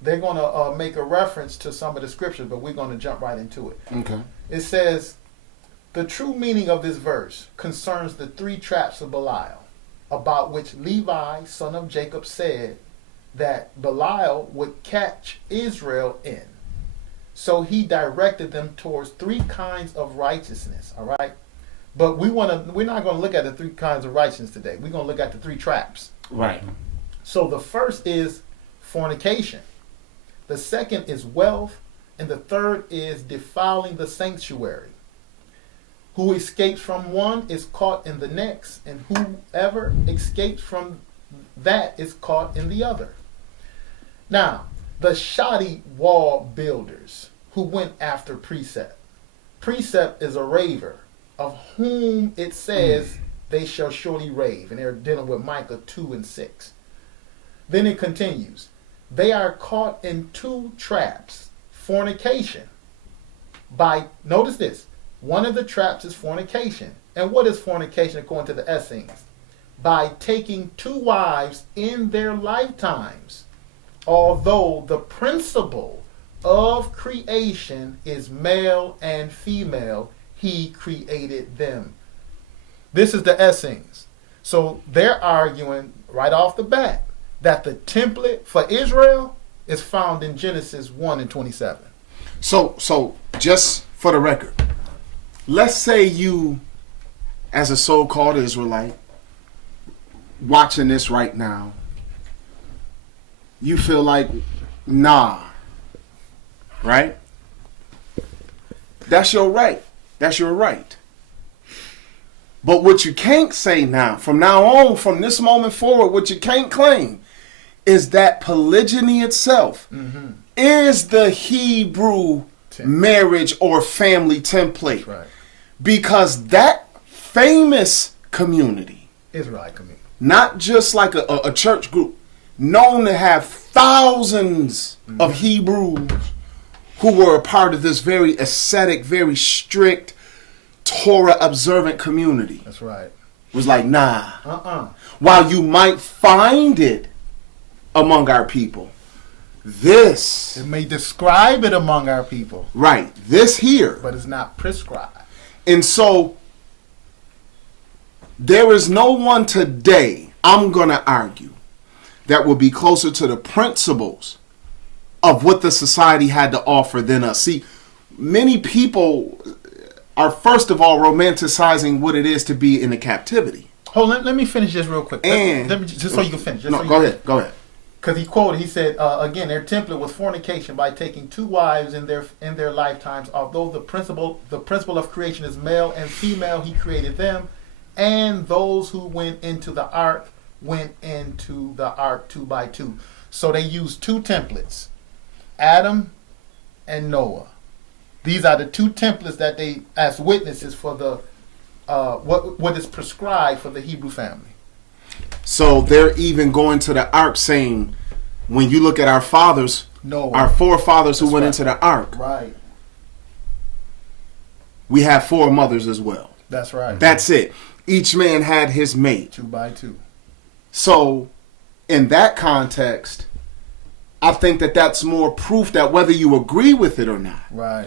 They're going to make a reference to some of the scriptures, but we're going to jump right into it. Okay. It says, the true meaning of this verse concerns the 3 traps of Belial, about which Levi, son of Jacob, said that Belial would catch Israel in. So he directed them towards 3 kinds of righteousness. All right. But we're not going to look at the 3 kinds of righteousness today. We're going to look at the 3 traps. Right. So the first is fornication. The second is wealth. And the third is defiling the sanctuary. Who escapes from one is caught in the next, and whoever escapes from that is caught in the other. Now, the shoddy wall builders who went after Precept. Precept is a raver, of whom it says they shall surely rave. And they're dealing with Micah 2 and 6. Then it continues. They are caught in two traps. Fornication. Notice this. One of the traps is fornication. And what is fornication according to the Essenes? By taking two wives in their lifetimes. Although the principle of creation is male and female, he created them. This is the Essenes. So they're arguing right off the bat that the template for Israel is found in Genesis 1 and 27. So just for the record, let's say you, as a so-called Israelite, watching this right now, you feel like, nah, right? That's your right. That's your right. But what you can't say now, from now on, from this moment forward, what you can't claim is that polygyny itself is the Hebrew marriage or family template. Right. Because that famous community, Israelite community, not just like a church group, known to have thousands of Hebrews who were a part of this very ascetic, very strict, Torah observant community. That's right. Was like, nah. While you might find it among our people, this. It may describe it among our people. Right. This here. But it's not prescribed. And so, there is no one today, I'm going to argue, that will be closer to the principles of what the society had to offer than us. See, many people are first of all romanticizing what it is to be in a captivity. Hold on, let me finish this real quick. And let me just so you can finish. Go ahead. Because he quoted, he said, again, their template was fornication by taking two wives in their lifetimes. Although the principle of creation is male and female, he created them. And those who went into the ark went into the ark 2 by 2. So they used two templates, Adam and Noah. These are the two templates that they, as witnesses for the what is prescribed for the Hebrew family. So they're even going to the ark saying, when you look at our fathers, Noah, our forefathers who went right. into the ark, Right. we have four mothers as well. That's right. That's it. Each man had his mate. 2 by 2. So, in that context, I think that that's more proof that whether you agree with it or not, Right.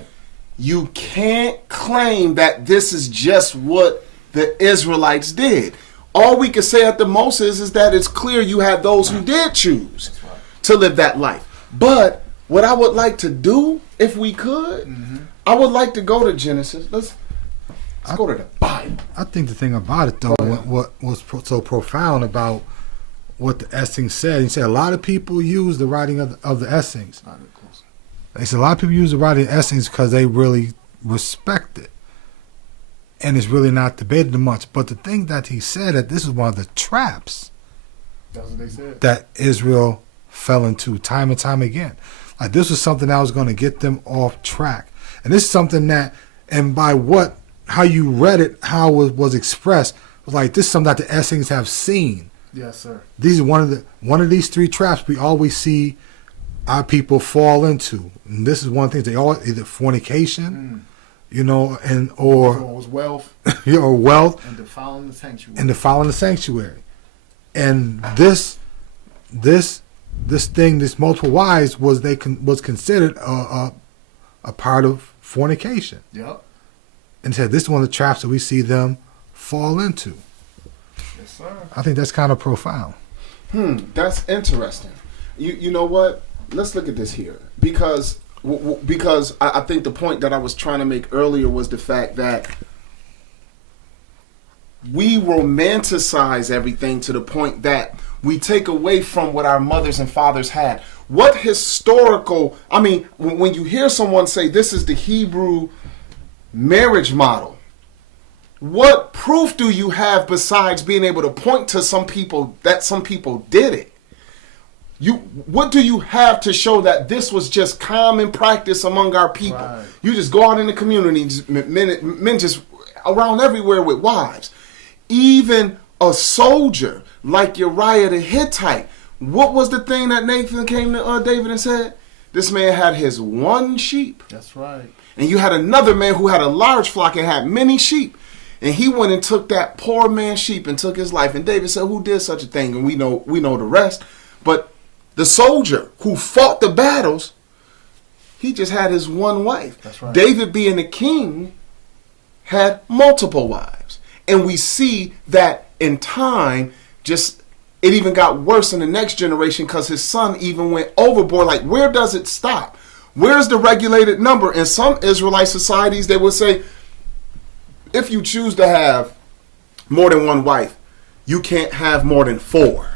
you can't claim that this is just what the Israelites did. All we can say at the most is that it's clear you had those who did choose to live that life. But what I would like to do, if we could, I would like to go to Genesis. Let's go to the Bible. I think the thing about it, though, what was so profound about what the Essenes said, he said a lot of people use the writing of the Essenes. They said a lot of people use the writing of the Essenes because they really respect it. And it's really not debated much. But the thing that he said, that this is one of the traps That's what they said. that Israel fell into time and time again. Like, this was something that was going to get them off track. And this is something that, and by how you read it, how it was expressed, was like, this is something that the Essenes have seen. Yes, sir. These are one of these three traps we always see our people fall into. And this is one of the things they always, either fornication, or was wealth or wealth, and defiling the sanctuary. And this thing, this multiple wives, was considered a part of fornication. Yep. And said this is one of the traps that we see them fall into. Yes, sir. I think that's kind of profound. That's interesting. You know what? Let's look at this here, because I think the point that I was trying to make earlier was the fact that we romanticize everything to the point that we take away from what our mothers and fathers had. What historical, when you hear someone say this is the Hebrew marriage model, What proof do you have besides being able to point to some people did it? What do you have to show that this was just common practice among our people? Right. You just go out in the community, men just around everywhere with wives. Even a soldier like Uriah the Hittite, what was the thing that Nathan came to David and said? This man had his one sheep. That's right. And you had another man who had a large flock and had many sheep. And he went and took that poor man's sheep and took his life. And David said, who did such a thing? And we know the rest. But the soldier who fought the battles, he just had his one wife. That's right. David, being the king, had multiple wives. And we see that in time, just it even got worse in the next generation because his son even went overboard. Like, where does it stop? Where's the regulated number? In some Israelite societies, they would say, if you choose to have more than one wife, you can't have more than 4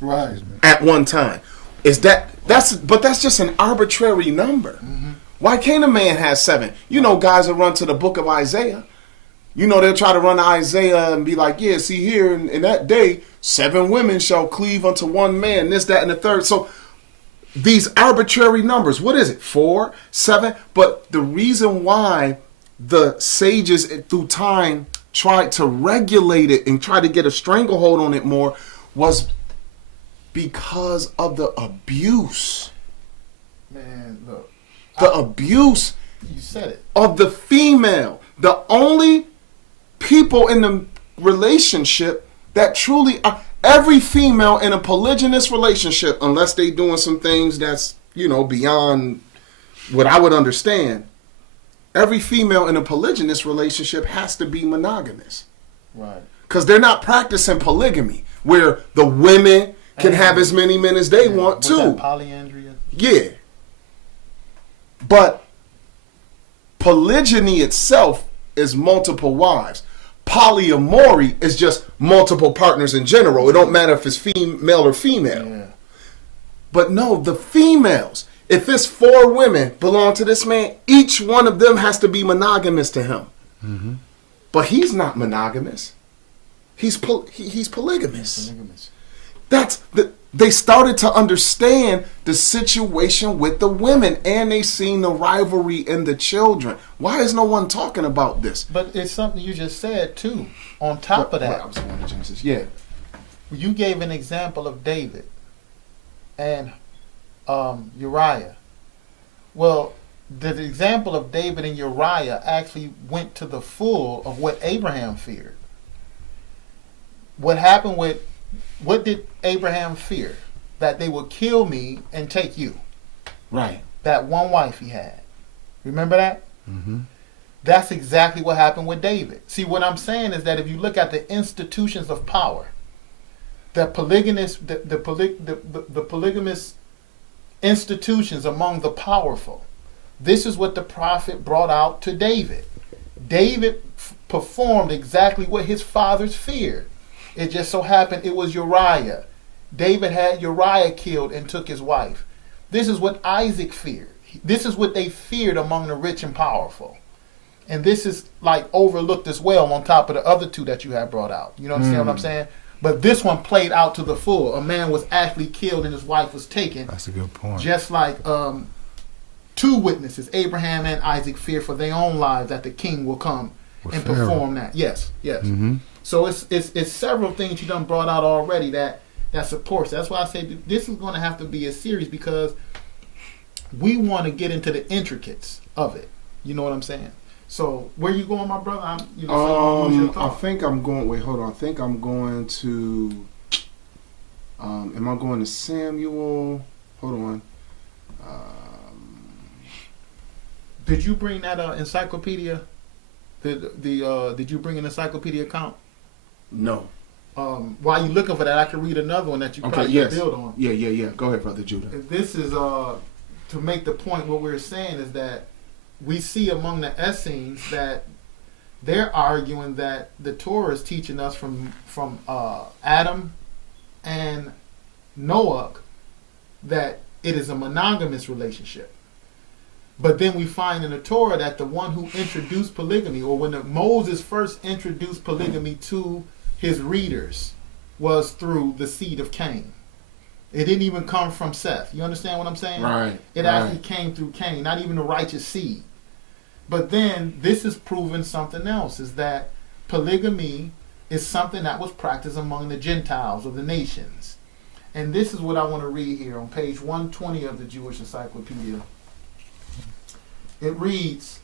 Right. at one time. That's just an arbitrary number. Mm-hmm. Why can't a man have 7? You know, guys will run to the book of Isaiah. You know, they'll try to run to Isaiah and be like, yeah, see here in that day, 7 women shall cleave unto one man, this, that, and the third. So these arbitrary numbers, what is it? 4, 7? But the reason why the sages through time tried to regulate it and try to get a stranglehold on it more was because of the abuse. Man, look. The abuse You said it. of the female. The only people in the relationship that truly are, every female in a polygynous relationship, unless they doing some things that's, beyond what I would understand, every female in a polygynous relationship has to be monogamous. Right. Because they're not practicing polygamy, where the women can have as many men as they want Was too. that polyandry? Yeah. But polygyny itself is multiple wives. Polyamory is just multiple partners in general. It don't matter if it's male or female. Yeah. But no, the females, if it's 4 women belong to this man, each one of them has to be monogamous to him. Mm-hmm. But he's not monogamous. He's polygamous. They started to understand the situation with the women, and they seen the rivalry in the children. Why is no one talking about this? But it's something you just said too. On top of that, I was going to Genesis. Yeah. you gave an example of David and Uriah. Well, the example of David and Uriah actually went to the full of what Abraham feared. What did Abraham fear? That they would kill me and take you. Right. That one wife he had. Remember that? Mm-hmm. That's exactly what happened with David. See, what I'm saying is that if you look at the institutions of power, the polygamous institutions among the powerful, this is what the prophet brought out to David. David performed exactly what his fathers feared. It just so happened it was Uriah. David had Uriah killed and took his wife. This is what Isaac feared. This is what they feared among the rich and powerful. And this is like overlooked as well on top of the other 2 that you have brought out. You understand what I'm saying? But this one played out to the full. A man was actually killed and his wife was taken. That's a good point. Just like 2 witnesses, Abraham and Isaac, fear for their own lives that the king will come and perform that. Yes. Mm-hmm. So it's several things you done brought out already that supports. That's why I say this is going to have to be a series, because we want to get into the intricacies of it. You know what I'm saying? So where you going, my brother? I think I'm going. Wait, hold on. I think I'm going to. Am I going to Samuel? Hold on. Did you bring that encyclopedia? Did you bring an encyclopedia account? No. While you looking for that, I can read another one that you probably can build on. Yeah. Go ahead, Brother Judah. This is to make the point. What we're saying is that we see among the Essenes that they're arguing that the Torah is teaching us from Adam and Noah that it is a monogamous relationship. But then we find in the Torah that the one who introduced polygamy, or when Moses first introduced polygamy to his readers, was through the seed of Cain. It didn't even come from Seth. You understand what I'm saying? Right. It actually came through Cain, not even the righteous seed. But then this is proven something else, is that polygamy is something that was practiced among the Gentiles or the nations. And this is what I want to read here on page 120 of the Jewish Encyclopedia. It reads,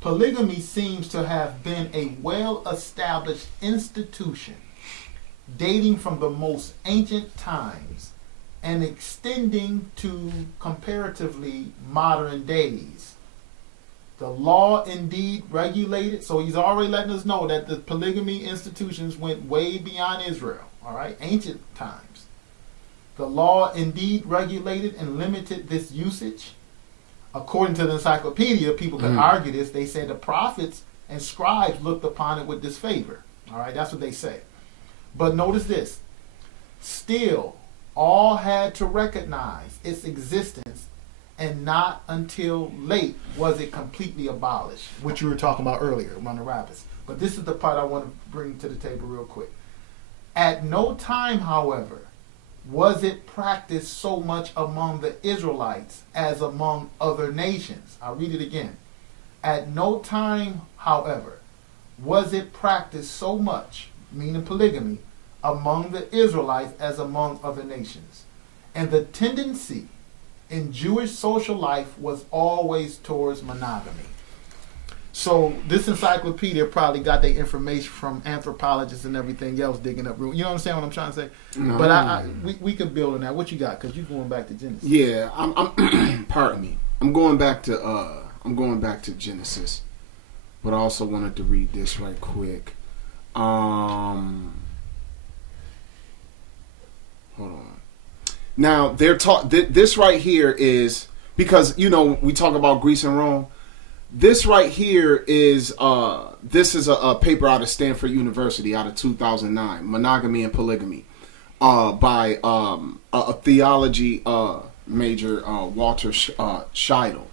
polygamy seems to have been a well-established institution dating from the most ancient times and extending to comparatively modern days. The law indeed regulated, so he's already letting us know that the polygamy institutions went way beyond Israel, all right, ancient times. The law indeed regulated and limited this usage. According to the encyclopedia, people can argue this. They say the prophets and scribes looked upon it with disfavor. All right, that's what they say. But notice this. Still, all had to recognize its existence, and not until late was it completely abolished, which you were talking about earlier, among the rabbis. But this is the part I want to bring to the table real quick. At no time, however, was it practiced so much among the Israelites as among other nations. I'll read it again. At no time, however, was it practiced so much, meaning polygamy, among the Israelites as among other nations. And the tendency in Jewish social life was always towards monogamy. So this encyclopedia probably got their information from anthropologists and everything else digging up. You know what I'm saying? What I'm trying to say. No. But we could build on that. What you got? Because you're going back to Genesis. Yeah, I'm pardon me. I'm going back to Genesis, but I also wanted to read this right quick. Hold on. Now this right here is because we talk about Greece and Rome. This right here is this is a paper out of Stanford University out of 2009, Monogamy and Polygamy, by a theology major, Walter Scheidel.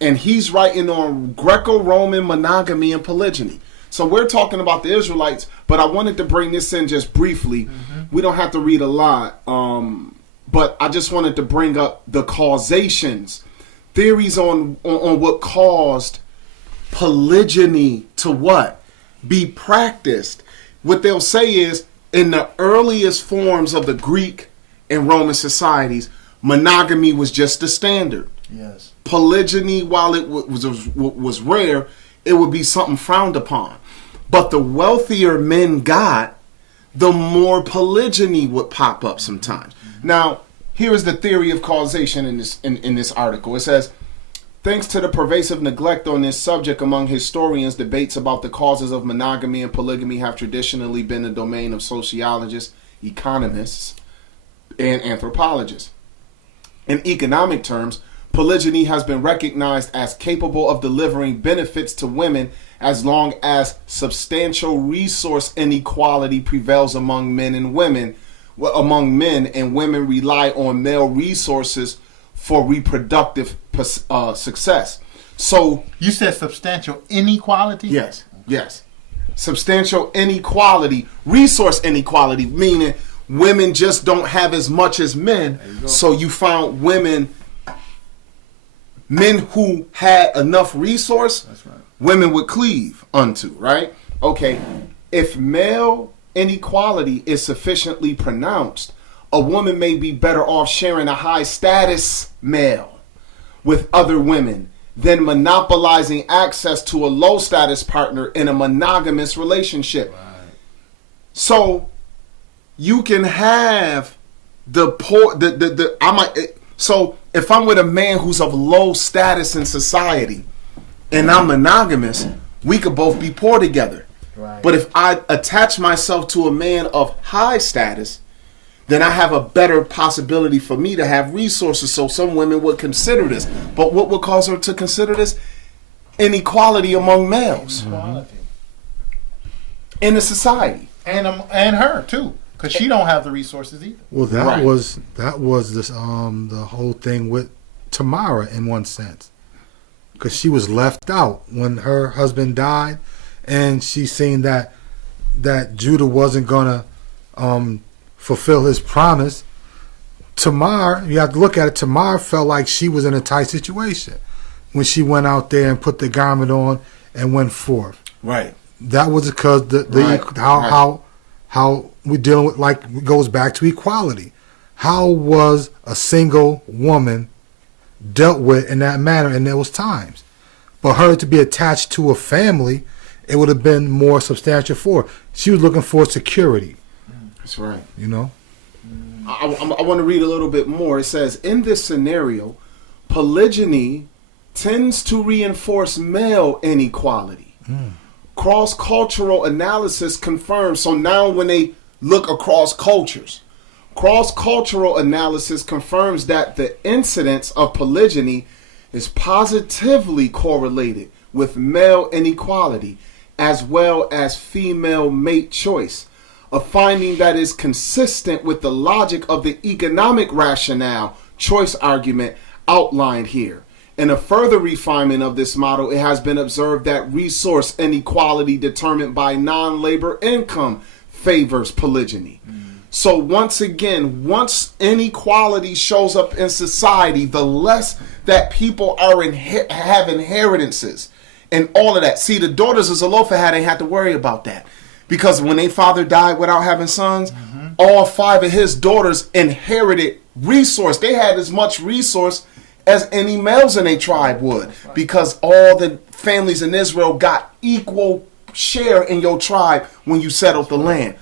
And he's writing on Greco-Roman monogamy and polygyny. So we're talking about the Israelites, but I wanted to bring this in just briefly. We don't have to read a lot, but I just wanted to bring up the causations, theories on what caused polygyny to what? Be practiced. What they'll say is, in the earliest forms of the Greek and Roman societies, monogamy was just the standard. Yes. Polygyny, while it was rare, it would be something frowned upon. But the wealthier men got, the more polygyny would pop up sometimes. Now, here is the theory of causation in this article. It says, thanks to the pervasive neglect on this subject among historians, debates about the causes of monogamy and polygamy have traditionally been the domain of sociologists, economists, and anthropologists. In economic terms, polygyny has been recognized as capable of delivering benefits to women as long as substantial resource inequality prevails among men and women. Among men and women rely on male resources for reproductive success. So You said substantial inequality? yes. Substantial inequality, resource inequality, meaning women just don't have as much as men. So you found men who had enough resource, That's right. women would cleave unto, right? Okay, if male inequality is sufficiently pronounced, a woman may be better off sharing a high status male with other women than monopolizing access to a low status partner in a monogamous relationship. Right. So you can have the poor, so if I'm with a man who's of low status in society and I'm monogamous, we could both be poor together. Right. But if I attach myself to a man of high status, then I have a better possibility for me to have resources. So some women would consider this. But what would cause her to consider this? Inequality among males Inequality. in the society. And her too, because she don't have the resources either. Well, that Right. was this the whole thing with Tamara in one sense. because she was left out when her husband died, and she seen that Judah wasn't gonna fulfill his promise. Tamar, you have to look at it. Tamar felt like she was in a tight situation when she went out there and put the garment on and went forth. Right. That was because how we're dealing with, like, it goes back to equality. How was a single woman dealt with in that manner in those times? For her to be attached to a family, it would have been more substantial for her. She was looking for security. That's right. You know? I want to read a little bit more. It says, in this scenario, polygyny tends to reinforce male inequality. Cross-cultural analysis confirms. So now when they look across cultures, cross-cultural analysis confirms that the incidence of polygyny is positively correlated with male inequality as well as female mate choice, a finding that is consistent with the logic of the economic rationale choice argument outlined here. In a further refinement of this model, it has been observed that resource inequality determined by non-labor income favors polygyny. So once again, once inequality shows up in society, the less that people are have inheritances and all of that. See, the daughters of Zelophehad ain't had to worry about that, because when their father died without having sons, all 5 of his daughters inherited resource. They had as much resource as any males in a tribe would, because all the families in Israel got equal share in your tribe when you settled the land.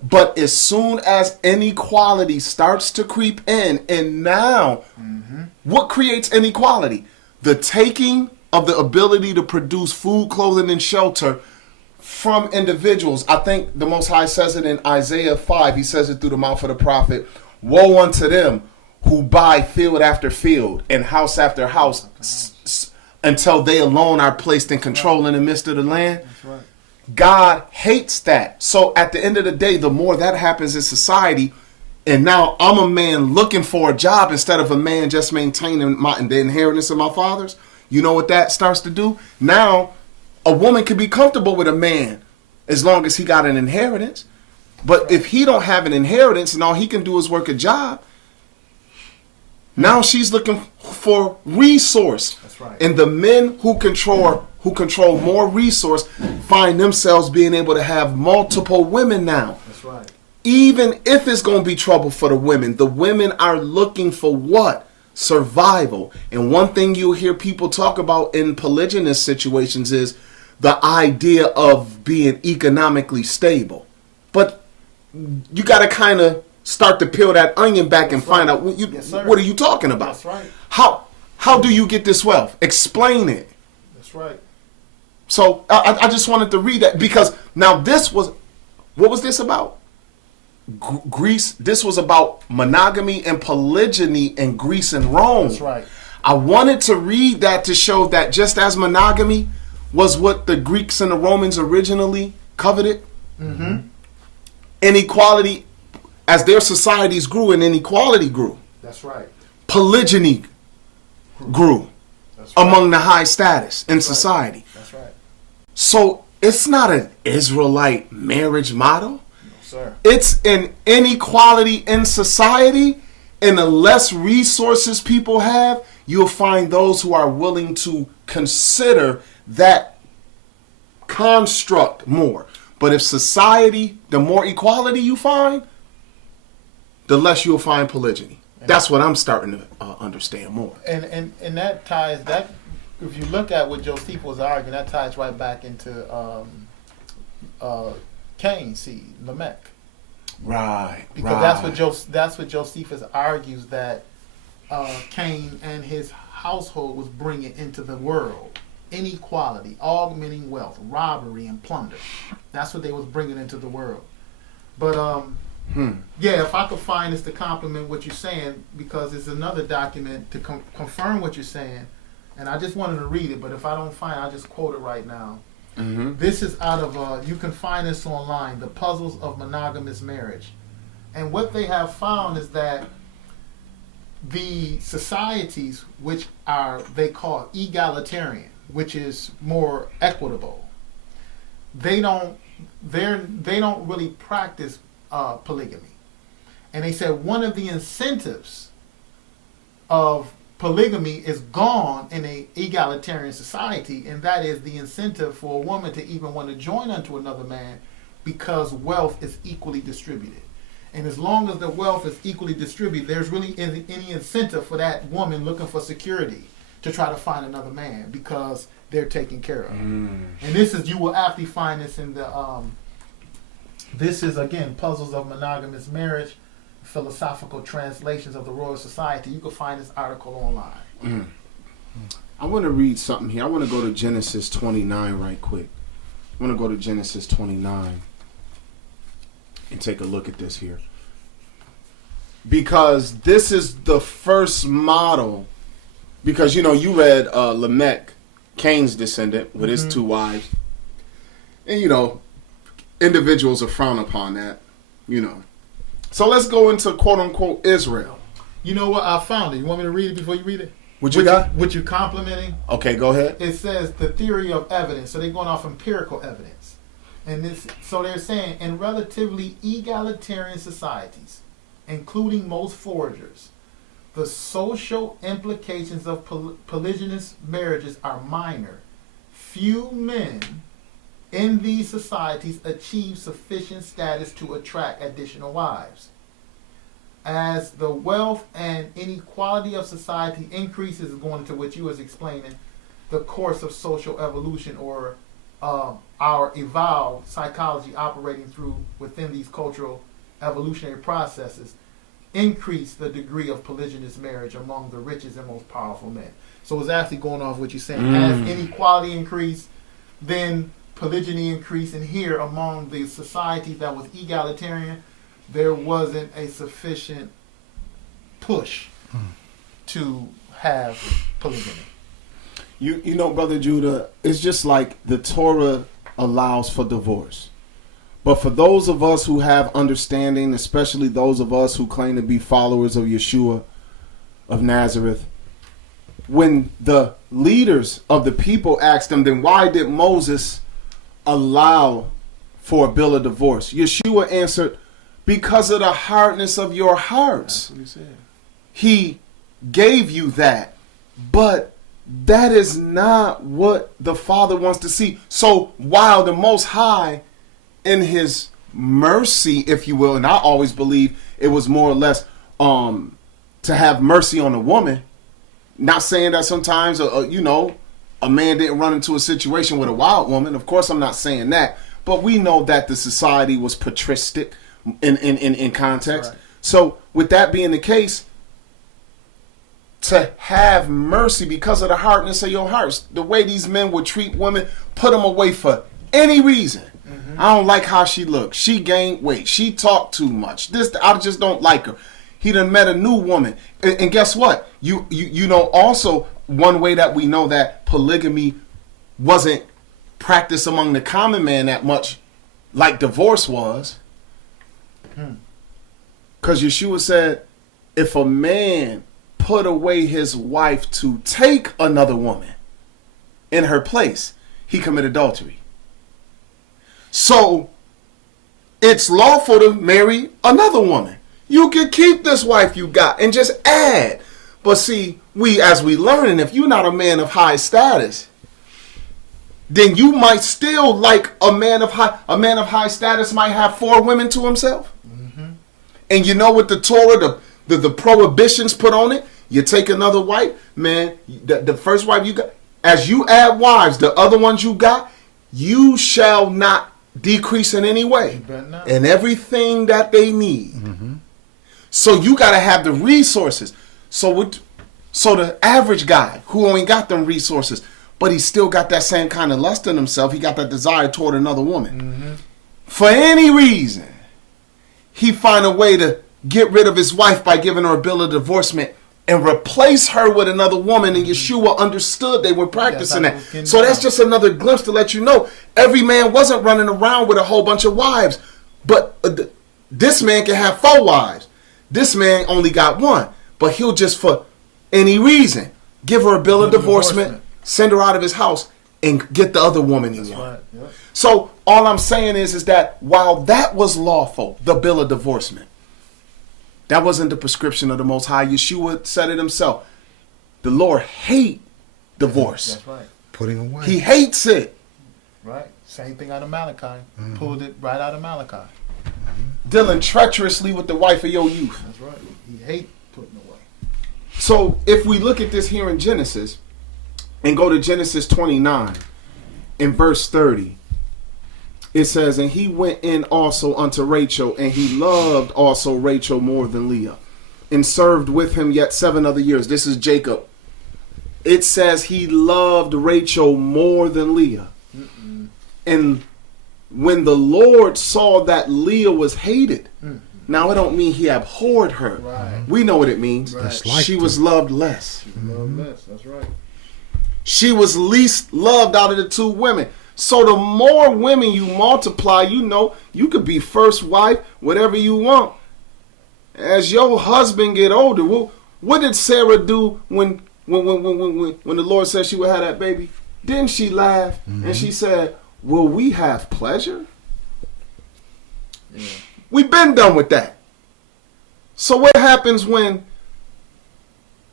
But as soon as inequality starts to creep in, and now what creates inequality? The taking of the ability to produce food, clothing, and shelter from individuals. I think the Most High says it in Isaiah 5. He says it through the mouth of the prophet. Woe unto them who buy field after field and house after house until they alone are placed in control in the midst of the land. That's right. God hates that. So at the end of the day, the more that happens in society, and now I'm a man looking for a job instead of a man just maintaining the inheritance of my fathers, you know what that starts to do? Now, a woman can be comfortable with a man as long as he got an inheritance. But if he don't have an inheritance and all he can do is work a job, now she's looking for resource. That's right. And the men who control more resource find themselves being able to have multiple women now. That's right. Even if it's going to be trouble for the women are looking for what? Survival. And one thing you'll hear people talk about in polygynous situations is the idea of being economically stable. But you got to kind of start to peel that onion back and find out what are you talking about? That's right. How do you get this wealth? Explain it. That's right. So I just wanted to read that, because now what was this about? Greece. This was about monogamy and polygyny in Greece and Rome. That's right. I wanted to read that to show that just as monogamy was what the Greeks and the Romans originally coveted, inequality, as their societies grew and inequality grew, That's right. polygyny grew That's right. among the high status in society. That's right. So it's not an Israelite marriage model. No, sir. It's an inequality in society, and the less resources people have, you'll find those who are willing to consider that construct more. But if society, the more equality you find, the less you'll find polygyny. That's what I'm starting to understand more. And that ties that. If you look at what Josephus was arguing, that ties right back into Cain's seed, Lamech. Right. Because that's what Josephus argues, that Cain and his household was bringing into the world. Inequality, augmenting wealth, robbery, and plunder. That's what they was bringing into the world. But yeah, if I could find this to complement what you're saying, because it's another document to confirm what you're saying, and I just wanted to read it, but if I don't find it, I'll just quote it right now. This is out of, you can find this online, The Puzzles of Monogamous Marriage. And what they have found is that the societies which are they call egalitarian, which is more equitable, they don't really practice polygamy. And they said one of the incentives of polygamy is gone in a egalitarian society, and that is the incentive for a woman to even want to join unto another man, because wealth is equally distributed. And as long as the wealth is equally distributed, there's really any incentive for that woman looking for security to try to find another man, because they're taken care of. And this is, you will actually find this in the this is again Puzzles of Monogamous Marriage, Philosophical Translations of the Royal Society. You can find this article online. I want to read something here. I want to go to Genesis 29 right quick. I want to go to Genesis 29 and take a look at this here, because this is the first model. Because you read Lamech, Cain's descendant, with his two wives, and individuals are frowned upon that, So let's go into quote unquote Israel. You know what? I found it. You want me to read it before you read it? What you got? What you complimenting? Okay, go ahead. It says the theory of evidence. So they're going off empirical evidence. And so they're saying in relatively egalitarian societies, including most foragers, the social implications of polygynous marriages are minor. Few men in these societies achieve sufficient status to attract additional wives. As the wealth and inequality of society increases, going into what you was explaining, the course of social evolution, or our evolved psychology operating within these cultural evolutionary processes, increase the degree of polygynous marriage among the richest and most powerful men. So it's actually going off what you're saying. As inequality increased, then polygyny increased. And here, among the society that was egalitarian, there wasn't a sufficient push to have polygamy. You know, Brother Judah, it's just like the Torah allows for divorce. But for those of us who have understanding, especially those of us who claim to be followers of Yeshua of Nazareth, when the leaders of the people asked them, then why did Moses allow for a bill of divorce? Yeshua answered, because of the hardness of your hearts. That's what he said. He gave you that, but that is not what the Father wants to see. So while the Most High, in his mercy, if you will, and I always believe it was more or less to have mercy on a woman, not saying that sometimes a man didn't run into a situation with a wild woman. Of course, I'm not saying that, but we know that the society was patristic in context. Right. So with that being the case, to have mercy because of the hardness of your hearts, the way these men would treat women, put them away for any reason. I don't like how she looks. She gained weight. She talked too much. I just don't like her. He done met a new woman. And guess what? You know, also one way that we know that polygamy wasn't practiced among the common man that much like divorce was. Because Yeshua said, if a man put away his wife to take another woman in her place, he committed adultery. So it's lawful to marry another woman. You can keep this wife you got and just add. But see, as we learning, if you're not a man of high status, then you might still, like a man of high status might have 4 women to himself. And you know what the Torah, the prohibitions put on it? You take another wife, man, the first wife you got, as you add wives, the other ones you got, you shall not decrease in any way. And everything that they need. So you got to have the resources. So the average guy who only got them resources, but he still got that same kind of lust in himself, he got that desire toward another woman. For any reason, he find a way to get rid of his wife by giving her a bill of divorcement and replace her with another woman. And Yeshua understood they were practicing that. So that's just another glimpse to let you know every man wasn't running around with a whole bunch of wives. But this man can have 4 wives. This man only got 1. but he'll just for any reason give her a bill of divorcement, send her out of his house, and get the other woman he wants. Right. Yep. So all I'm saying is that while that was lawful, the bill of divorcement, that wasn't the prescription of the Most High. Yeshua said it himself. The Lord hate divorce. That's right. Putting away. He hates it. Right. Same thing out of Malachi. Pulled it right out of Malachi. Dealing treacherously with the wife of your youth. That's right. He hate putting away. So if we look at this here in Genesis and go to Genesis 29 in verse 30, it says, and he went in also unto Rachel, and he loved also Rachel more than Leah, and served with him yet 7 other years. This is Jacob. It says he loved Rachel more than Leah. And when the Lord saw that Leah was hated, now it don't mean he abhorred her. Right. We know what it means. Right. She was loved less. Love less. That's right. She was least loved out of the 2 women. So the more women you multiply, you know, you could be first wife, whatever you want. As your husband get older, what did Sarah do when the Lord said she would have that baby? Didn't she laugh? And she said, will we have pleasure? Yeah. We've been done with that. So what happens when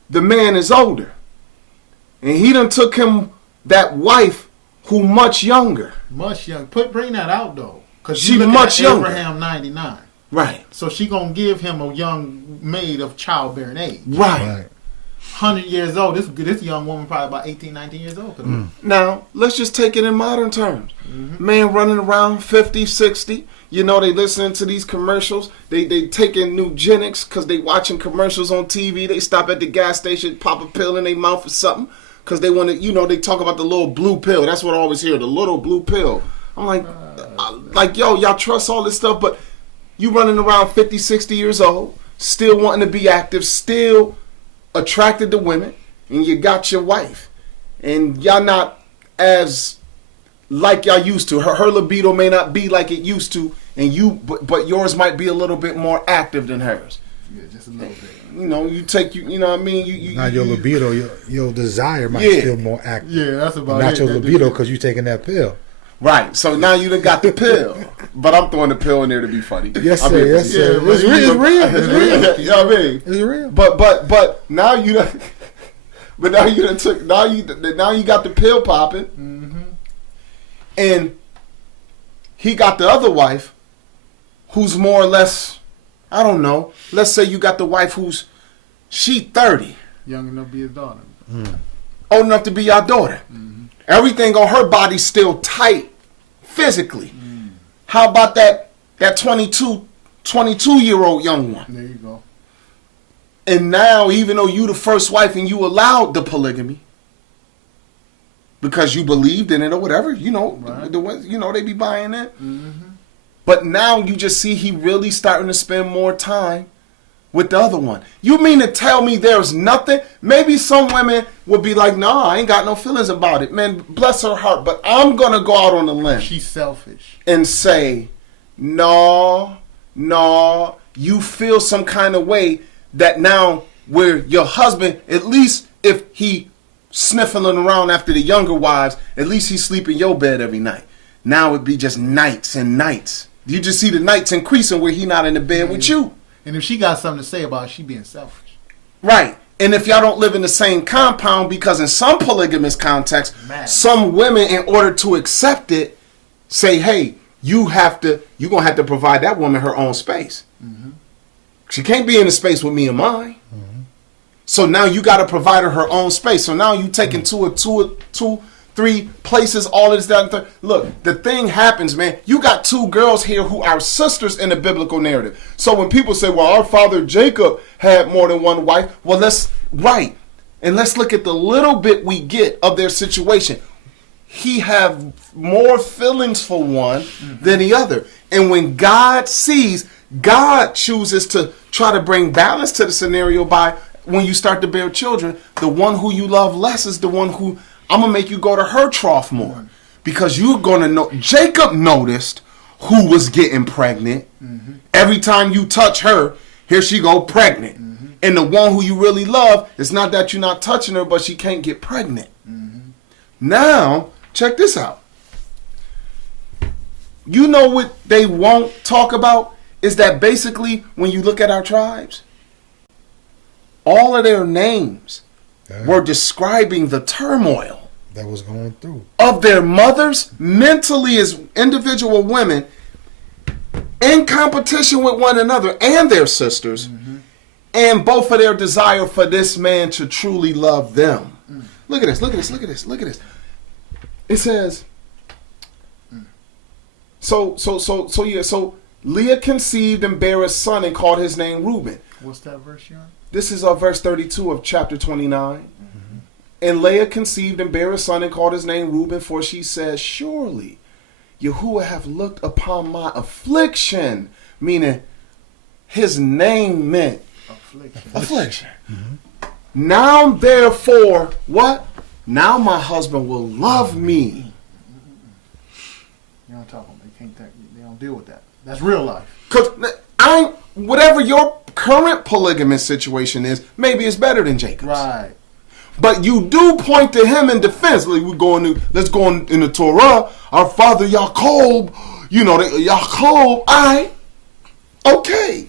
the man is older and he done took him that wife who much younger? Much young. Bring that out though, because She much younger. Abraham 99. Right. So she gonna give him a young maid of childbearing age. Right. 100 years old. This young woman probably about 18, 19 years old. Now, let's just take it in modern terms. Man running around 50, 60. You know, they listening to these commercials. They taking Nugenics because they watching commercials on TV. They stop at the gas station, pop a pill in their mouth or something because they want to, you know, they talk about the little blue pill. That's what I always hear, the little blue pill. I'm like, yo, y'all trust all this stuff, but you running around 50, 60 years old, still wanting to be active, still attracted to women, and you got your wife, and y'all not as like y'all used to. Her libido may not be like it used to, and but yours might be a little bit more active than hers. Yeah, just a little bit. You know, you know what I mean? Not your libido, your desire might still more active. Yeah, that's about Not it. your libido because you taking that pill. Right. So now you done got the pill, but I'm throwing the pill in there to be funny. Yes, I sir. mean, Yes, sir. yeah, It's real. It's real. You know what I mean? It's real. But now you done, but now you done took now you got the pill popping, and he got the other wife, who's more or less, I don't know. Let's say you got the wife who's she 30, Young enough to be his daughter. old enough to be your daughter. Everything on her body's still tight physically. How about that 22-year-old young one? There you go. And now, even though you the first wife and you allowed the polygamy because you believed in it or whatever, you know, Right. the ones, you know, they be buying it. But now you just see he really starting to spend more time with the other one. You mean to tell me there's nothing? Maybe some women would be like, nah, I ain't got no feelings about it. Man, bless her heart. But I'm going to go out on a limb She's selfish. and say, no, you feel some kind of way that now where your husband, at least if he sniffling around after the younger wives, at least he sleep in your bed every night. Now it'd be just nights and nights. You just see the nights increasing where he not in the bed with you. And if she got something to say about it, she being selfish. Right. And if y'all don't live in the same compound, because in some polygamous contexts, Man. some women, in order to accept it, say, hey, you're going to have to provide that woman her own space. She can't be in the space with me and mine. So now you got to provide her own space. So now you taking two, 3 places, all of this, that, and third. Look, the thing happens, man. You got 2 girls here who are sisters in the biblical narrative. So when people say, well, our father Jacob had more than one wife, well, let's look at the little bit we get of their situation. He have more feelings for one than the other. And when God sees, God chooses to try to bring balance to the scenario by when you start to bear children, the one who you love less is the one who I'm going to make you go to her trough more. Because you're going to know. Jacob noticed who was getting pregnant. Every time you touch her, here she go pregnant. And the one who you really love, it's not that you're not touching her, but she can't get pregnant. Now, check this out. You know what they won't talk about is that basically when you look at our tribes, all of their names were describing the turmoil that was going through of their mothers mentally as individual women in competition with one another and their sisters, and both of their desire for this man to truly love them. Look at this, look at this, look at this, look at this. It says, so Leah conceived and bare a son and called his name Reuben. What's that verse you're on? This is verse 32 of chapter 29. And Leah conceived and bare a son and called his name Reuben, for she said, surely Yahuwah hath looked upon my affliction. Meaning, his name meant affliction. Now, therefore, what? Now my husband will love me. You don't talk about they don't deal with that. That's real life. Because whatever your current polygamous situation is, maybe it's better than Jacob's. Right. But you do point to him in defense. Like let's go in the Torah. Our father Yaakov, Yaakov. Okay.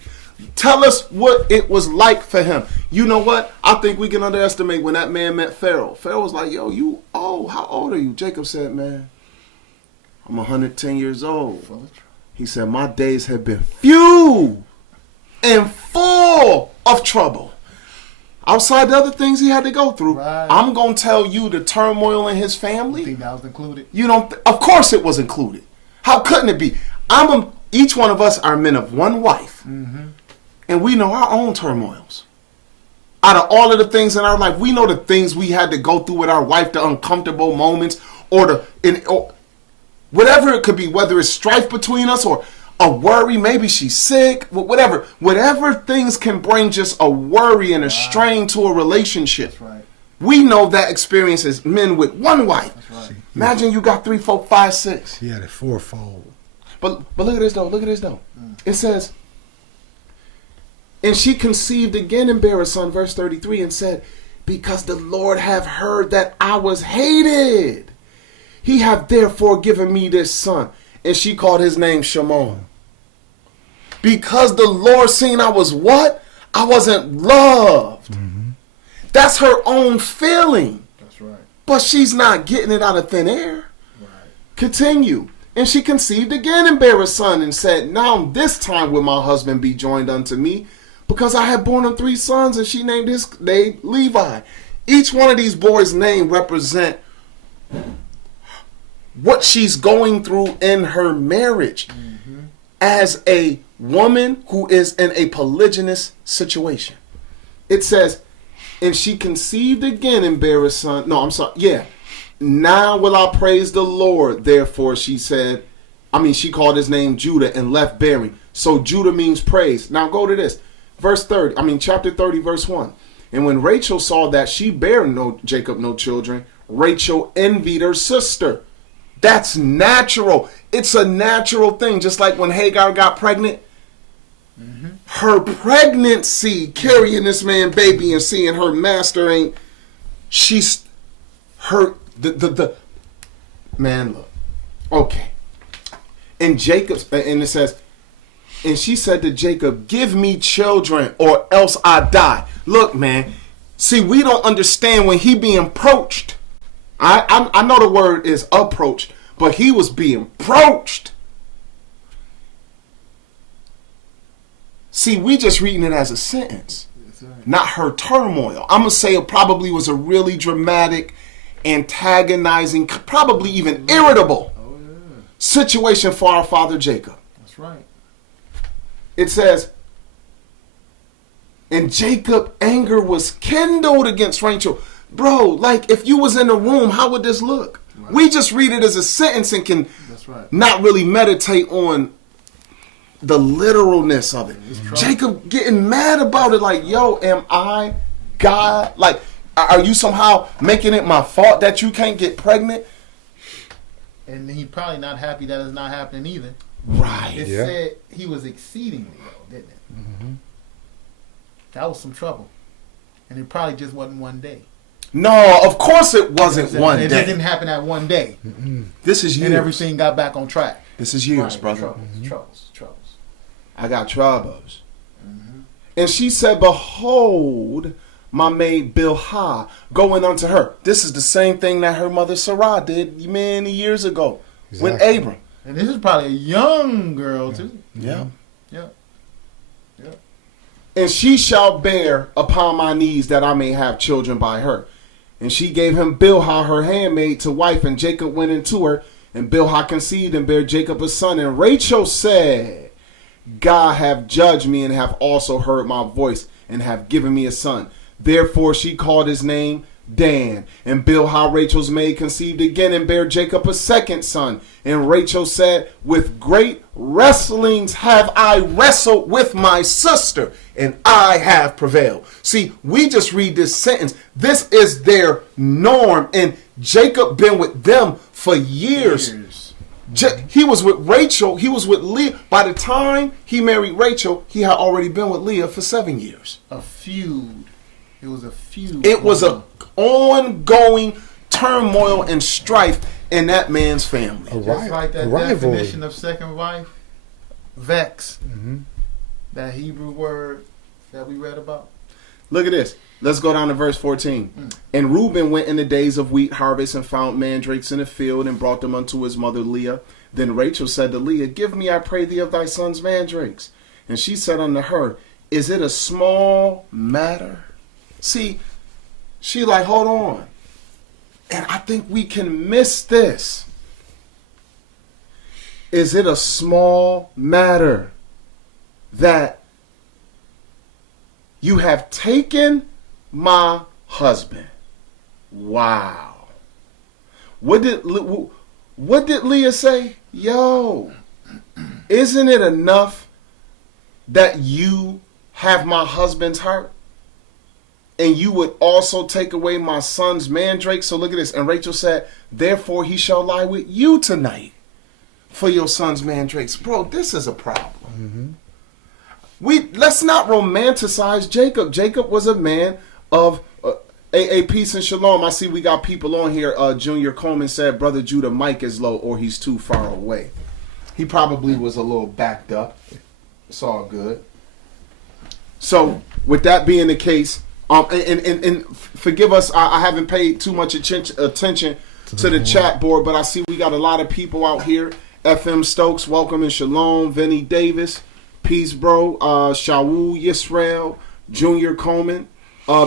Tell us what it was like for him. You know what? I think we can underestimate when that man met Pharaoh. Pharaoh was like, yo, you old. How old are you? Jacob said, man, I'm 110 years old. He said, my days have been few and full of trouble. Outside the other things he had to go through, I'm going to tell you the turmoil in his family. You think that was included? Of course it was included. How couldn't it be? Each one of us are men of one wife. And we know our own turmoils. Out of all of the things in our life, we know the things we had to go through with our wife, the uncomfortable moments, or whatever it could be, whether it's strife between us or a worry, maybe she's sick, whatever things can bring just a worry and a strain to a relationship. That's right. We know that experience as men with one wife. That's right. Imagine you got 3, 4, 5, 6. He had it fourfold. But look at this though. It says, and she conceived again and bare a son, verse 33, and said, because the Lord have heard that I was hated, he hath therefore given me this son. And she called his name Shimon. Because the Lord seen I was what? I wasn't loved. That's her own feeling. That's right. But she's not getting it out of thin air. Right. Continue. And she conceived again and bare a son and said, now this time will my husband be joined unto me, because I had borne him 3 sons, and she named his name Levi. Each one of these boys' names represent what she's going through in her marriage as a woman who is in a polygynous situation. It says, and she conceived again and bare a son. No, I'm sorry. Yeah. Now will I praise the Lord. Therefore, she called his name Judah and left bearing. So Judah means praise. Now go to this. Chapter 30, verse 1. And when Rachel saw that she bare Jacob no children, Rachel envied her sister. That's natural. It's a natural thing. Just like when Hagar got pregnant, her pregnancy, carrying this man baby and seeing her master ain't, man, look. Okay. And it says, and she said to Jacob, give me children or else I die. Look, man. See, we don't understand when he being approached. I know the word is approached, but he was being approached. See, we just reading it as a sentence, not her turmoil. I'm going to say it probably was a really dramatic, antagonizing, probably even irritable situation for our father Jacob. That's right. It says, and Jacob anger was kindled against Rachel. Bro, like if you was in a room, how would this look? Right. We just read it as a sentence and can not really meditate on the literalness of it. Jacob getting mad about it like, yo, am I God? Like, are you somehow making it my fault that you can't get pregnant? And he's probably not happy that it's not happening either. Right. It said he was exceedingly low, didn't it? That was some trouble. And it probably just wasn't one day. No, of course it wasn't one It day. didn't happen that one day. This is years. And everything got back on track. This is years, Right, brother. Troubles. I got troubles. And she said, behold, my maid Bilhah going unto her. This is the same thing that her mother Sarah did many years ago with Abram. And this is probably a young girl, too. Yeah. Yeah. And she shall bear upon my knees that I may have children by her. And she gave him Bilhah her handmaid to wife, and Jacob went into her, and Bilhah conceived and bare Jacob a son. And Rachel said, God have judged me, and have also heard my voice, and have given me a son. Therefore she called his name Dan. And Bilhah Rachel's maid conceived again, and bare Jacob a second son. And Rachel said, with great wrestlings have I wrestled with my sister, and I have prevailed. See, we just read this sentence. This is their norm, and Jacob been with them for years. He was with Rachel. He was with Leah. By the time he married Rachel, he had already been with Leah for 7 years. A feud. It was a feud. It was an ongoing turmoil and strife in that man's family. Just like that definition of second wife, vex. That Hebrew word that we read about. Look at this. Let's go down to verse 14. And Reuben went in the days of wheat harvest and found mandrakes in the field and brought them unto his mother Leah. Then Rachel said to Leah, give me, I pray thee, of thy son's mandrakes. And she said unto her, is it a small matter? See, she like, hold on. And I think we can miss this. Is it a small matter that you have taken my husband? Wow. What did Leah say? Yo, isn't it enough that you have my husband's heart? And you would also take away my son's mandrake. So look at this. And Rachel said, therefore he shall lie with you tonight for your son's mandrakes. Bro, this is a problem. Let's not romanticize Jacob. Jacob was a man of a peace and shalom. I see we got people on here. Junior Coleman said, Brother Judah, mic is low or he's too far away. He probably was a little backed up. It's all good. So with that being the case, and forgive us, I haven't paid too much attention to the chat board, but I see we got a lot of people out here. FM Stokes, welcome, and shalom. Vinny Davis, peace, bro. Shaul Yisrael, Junior Coleman,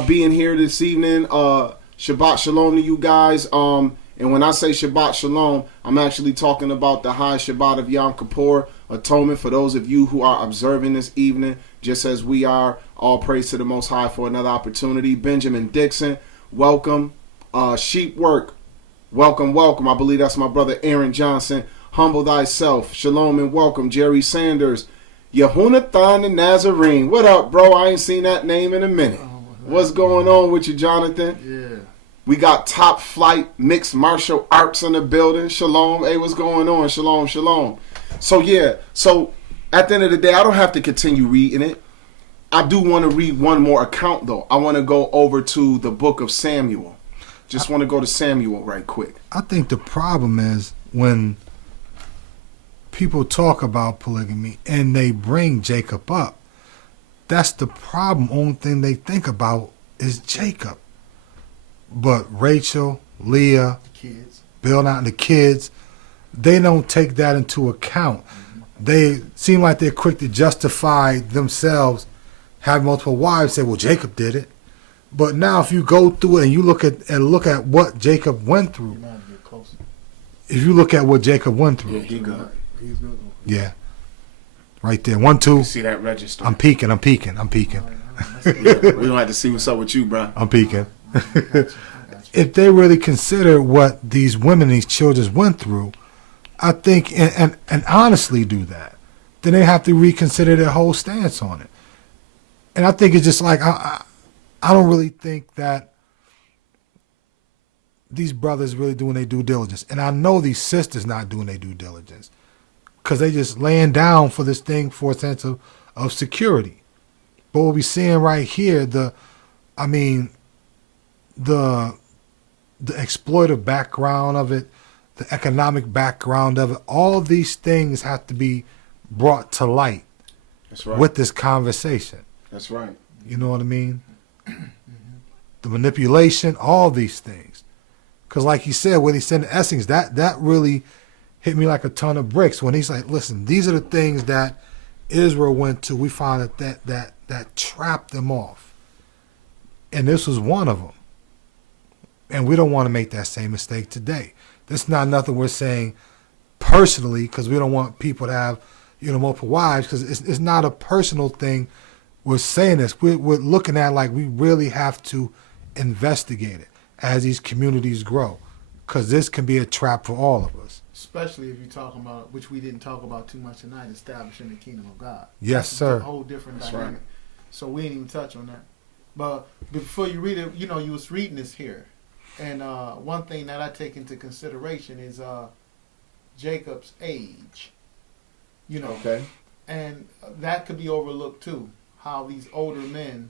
being here this evening. Shabbat shalom to you guys. And when I say Shabbat shalom, I'm actually talking about the high Shabbat of Yom Kippur, atonement for those of you who are observing this evening, just as we are. All praise to the Most High for another opportunity. Benjamin Dixon, welcome. Sheep Work, welcome. I believe that's my brother Aaron Johnson. Humble thyself. Shalom and welcome. Jerry Sanders. Yehunathan the Nazarene. What up, bro? I ain't seen that name in a minute. What's going on with you, Jonathan? Yeah. We got Top Flight Mixed Martial Arts in the building. Shalom. Hey, what's going on? Shalom, shalom. So, yeah. So, at the end of the day, I don't have to continue reading it. I do want to read one more account, though. I want to go over to the book of Samuel. Just want to go to Samuel right quick. I think the problem is when people talk about polygamy and they bring Jacob up, that's the problem. Only thing they think about is Jacob. But Rachel, Leah, Kids. Bill, and the kids, they don't take that into account. They seem like they're quick to justify themselves having multiple wives, say, well, Jacob did it. But now if you go through it and you look at what Jacob went through, if you look at what Jacob went through. Yeah, he good. He's good. Yeah. Right there. 1, 2. You see that register? I'm peeking. Yeah, we don't have to see what's up with you, bro. I'm peeking. If they really consider what these women, these children went through, I think, and honestly do that, then they have to reconsider their whole stance on it. And I think it's just like, I don't really think that these brothers really doing their due diligence. And I know these sisters not doing their due diligence because they just laying down for this thing for a sense of security. But what we're seeing right here, the exploitive background of it, the economic background of it, all these things have to be brought to light. That's right. With this conversation. That's right. You know what I mean? The manipulation, all these things. Because like he said, when he said in essence, that really hit me like a ton of bricks when he's like, listen, these are the things that Israel went to. We found that trapped them off. And this was one of them. And we don't want to make that same mistake today. This is not nothing we're saying personally, because we don't want people to have, multiple wives, because it's not a personal thing. We're saying this. We're looking at like we really have to investigate it as these communities grow, because this can be a trap for all of us. Especially if you're talking about, which we didn't talk about too much tonight, establishing the kingdom of God. Yes, sir. A whole different dynamic. Right. So we didn't even touch on that. But before you read it, you was reading this here. And one thing that I take into consideration is Jacob's age. Okay. And that could be overlooked too. How these older men,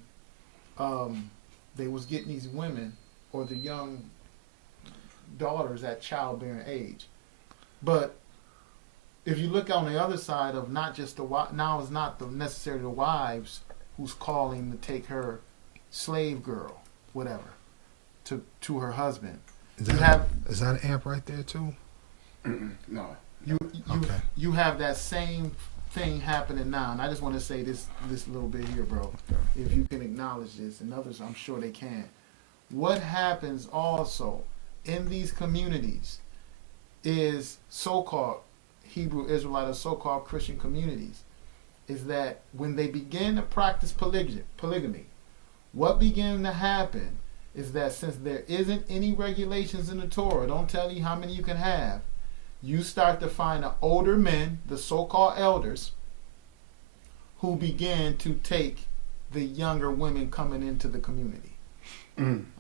they was getting these women or the young daughters at childbearing age. But if you look on the other side of not just now it's not necessarily the wives who's calling to take her slave girl, whatever, to her husband. Is that an amp right there too? No. You have that same thing happening now, and I just want to say this little bit here, bro. Okay. If you can acknowledge this, and others, I'm sure they can. What happens also in these communities is so-called Hebrew Israelite or so-called Christian communities is that when they begin to practice polygamy, what begins to happen is that since there isn't any regulations in the Torah, don't tell you how many you can have, you start to find the older men, the so-called elders, who begin to take the younger women coming into the community.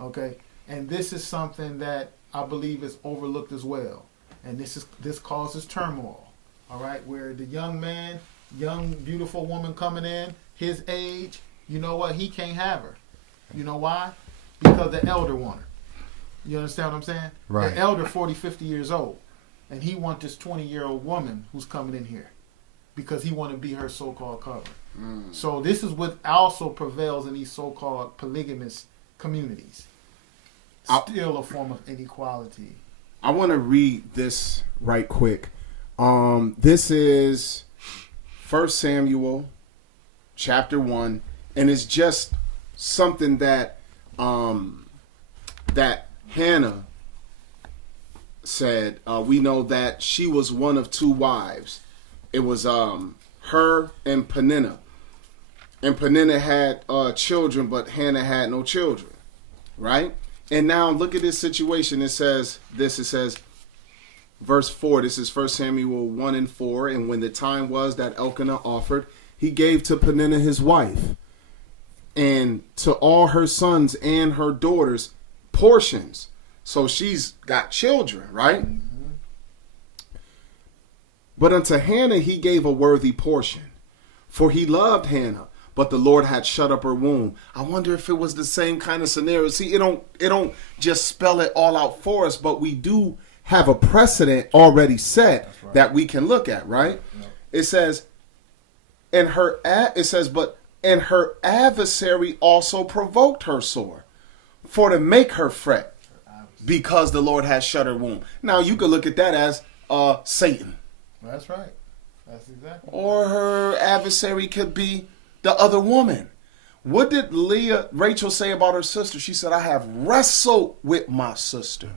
Okay? And this is something that I believe is overlooked as well. And this causes turmoil. All right? Where the young man, young, beautiful woman coming in, his age, you know what? He can't have her. You know why? Because the elder want her. You understand what I'm saying? Right. The elder 40, 50 years old. And he want this 20-year-old woman who's coming in here because he want to be her so-called cover. So this is what also prevails in these so-called polygamous communities. Still a form of inequality. I want to read this right quick. This is 1 Samuel chapter 1, and it's just something that that Hannah said. We know that she was one of two wives. It was her and Peninnah. And Peninnah had children, but Hannah had no children. Right? And now look at this situation. It says, verse 4, this is 1 Samuel 1 and 4. And when the time was that Elkanah offered, he gave to Peninnah his wife, and to all her sons and her daughters portions. So she's got children, right? Mm-hmm. But unto Hannah he gave a worthy portion, for he loved Hannah, but the Lord had shut up her womb. I wonder if it was the same kind of scenario. See, it don't just spell it all out for us, but we do have a precedent already set that we can look at, right? Yeah. It says, but her adversary also provoked her sore, for to make her fret, because the Lord has shut her womb. Now you could look at that as Satan. That's right. That's exactly. Or her adversary could be the other woman. What did Rachel say about her sister? She said, I have wrestled with my sister,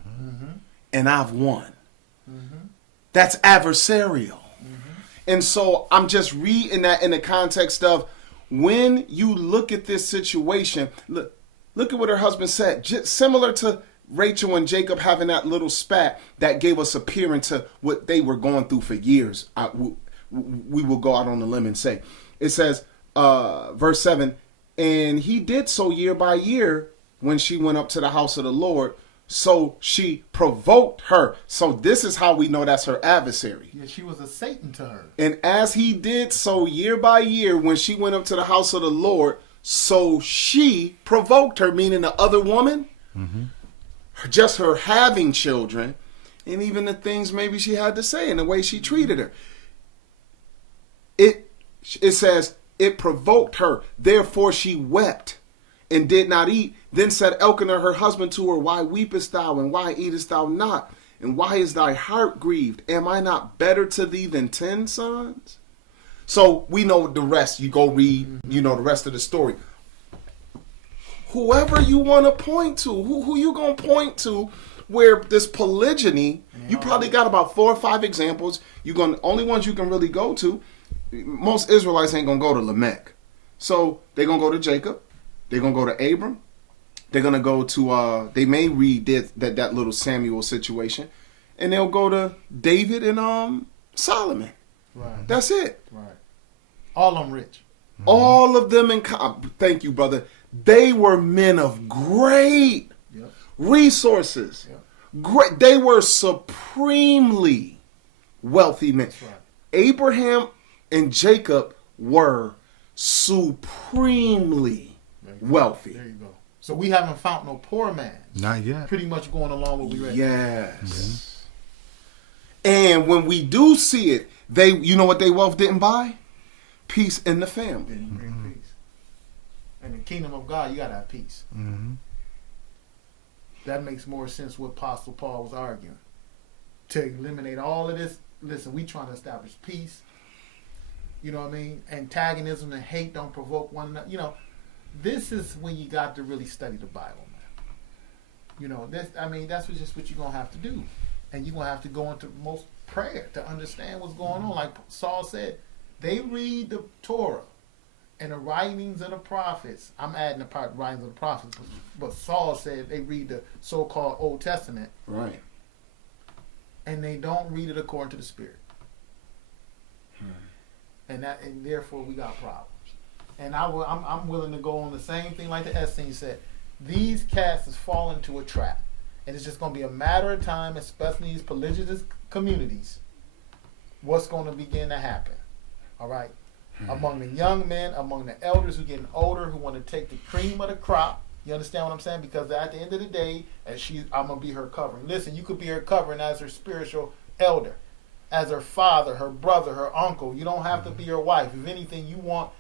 and I've won. Mm-hmm. That's adversarial. Mm-hmm. And so I'm just reading that in the context of when you look at this situation, look at what her husband said. Just similar to Rachel and Jacob having that little spat that gave us a peer into what they were going through for years. We will go out on a limb and say, it says, verse 7, and he did so year by year when she went up to the house of the Lord. So she provoked her. So this is how we know that's her adversary. Yeah, she was a Satan to her. And as he did so year by year when she went up to the house of the Lord, So she provoked her, meaning the other woman, just her having children, and even the things maybe she had to say and the way she treated her. It says, it provoked her, therefore she wept and did not eat. Then said Elkanah her husband to her, why weepest thou, and why eatest thou not? And why is thy heart grieved? Am I not better to thee than 10 sons? So we know the rest. You go read, the rest of the story. Whoever you want to point to, who you going to point to where this polygyny, you probably got about 4 or 5 examples. Only ones you can really go to. Most Israelites ain't going to go to Lamech. So they're going to go to Jacob. They're going to go to Abram. They're going to go to, they may read that little Samuel situation. And they'll go to David and Solomon. Right. That's it. Right. All of them rich. All of them thank you, brother. They were men of great resources. Yep. Great. They were supremely wealthy men. That's right. Abraham and Jacob were supremely wealthy. There you go. So we haven't found no poor man. Not yet. Pretty much going along with what we read. Yes. And when we do see it, you know what they wealth didn't buy? Peace in the family. Didn't bring peace. In the kingdom of God, you gotta have peace. That makes more sense what Apostle Paul was arguing. To eliminate all of this, listen, we trying to establish peace. You know what I mean? Antagonism and hate don't provoke one another. This is when you got to really study the Bible, man. That's just what you're going to have to do. And you're going to have to go into most prayer to understand what's going on. Like Saul said, they read the Torah and the writings of the prophets. I'm adding the part writings of the prophets, but Saul said they read the so-called Old Testament. Right. And they don't read it according to the Spirit. And therefore we got problems. And I'm willing to go on the same thing like the Essene said. These cats is falling into a trap. And it's just going to be a matter of time, especially in these polygynous communities, what's going to begin to happen. All right? Among the young men, among the elders who are getting older, who want to take the cream of the crop. You understand what I'm saying? Because at the end of the day, I'm going to be her covering. Listen, you could be her covering as her spiritual elder, as her father, her brother, her uncle. You don't have to be her wife. If anything, you want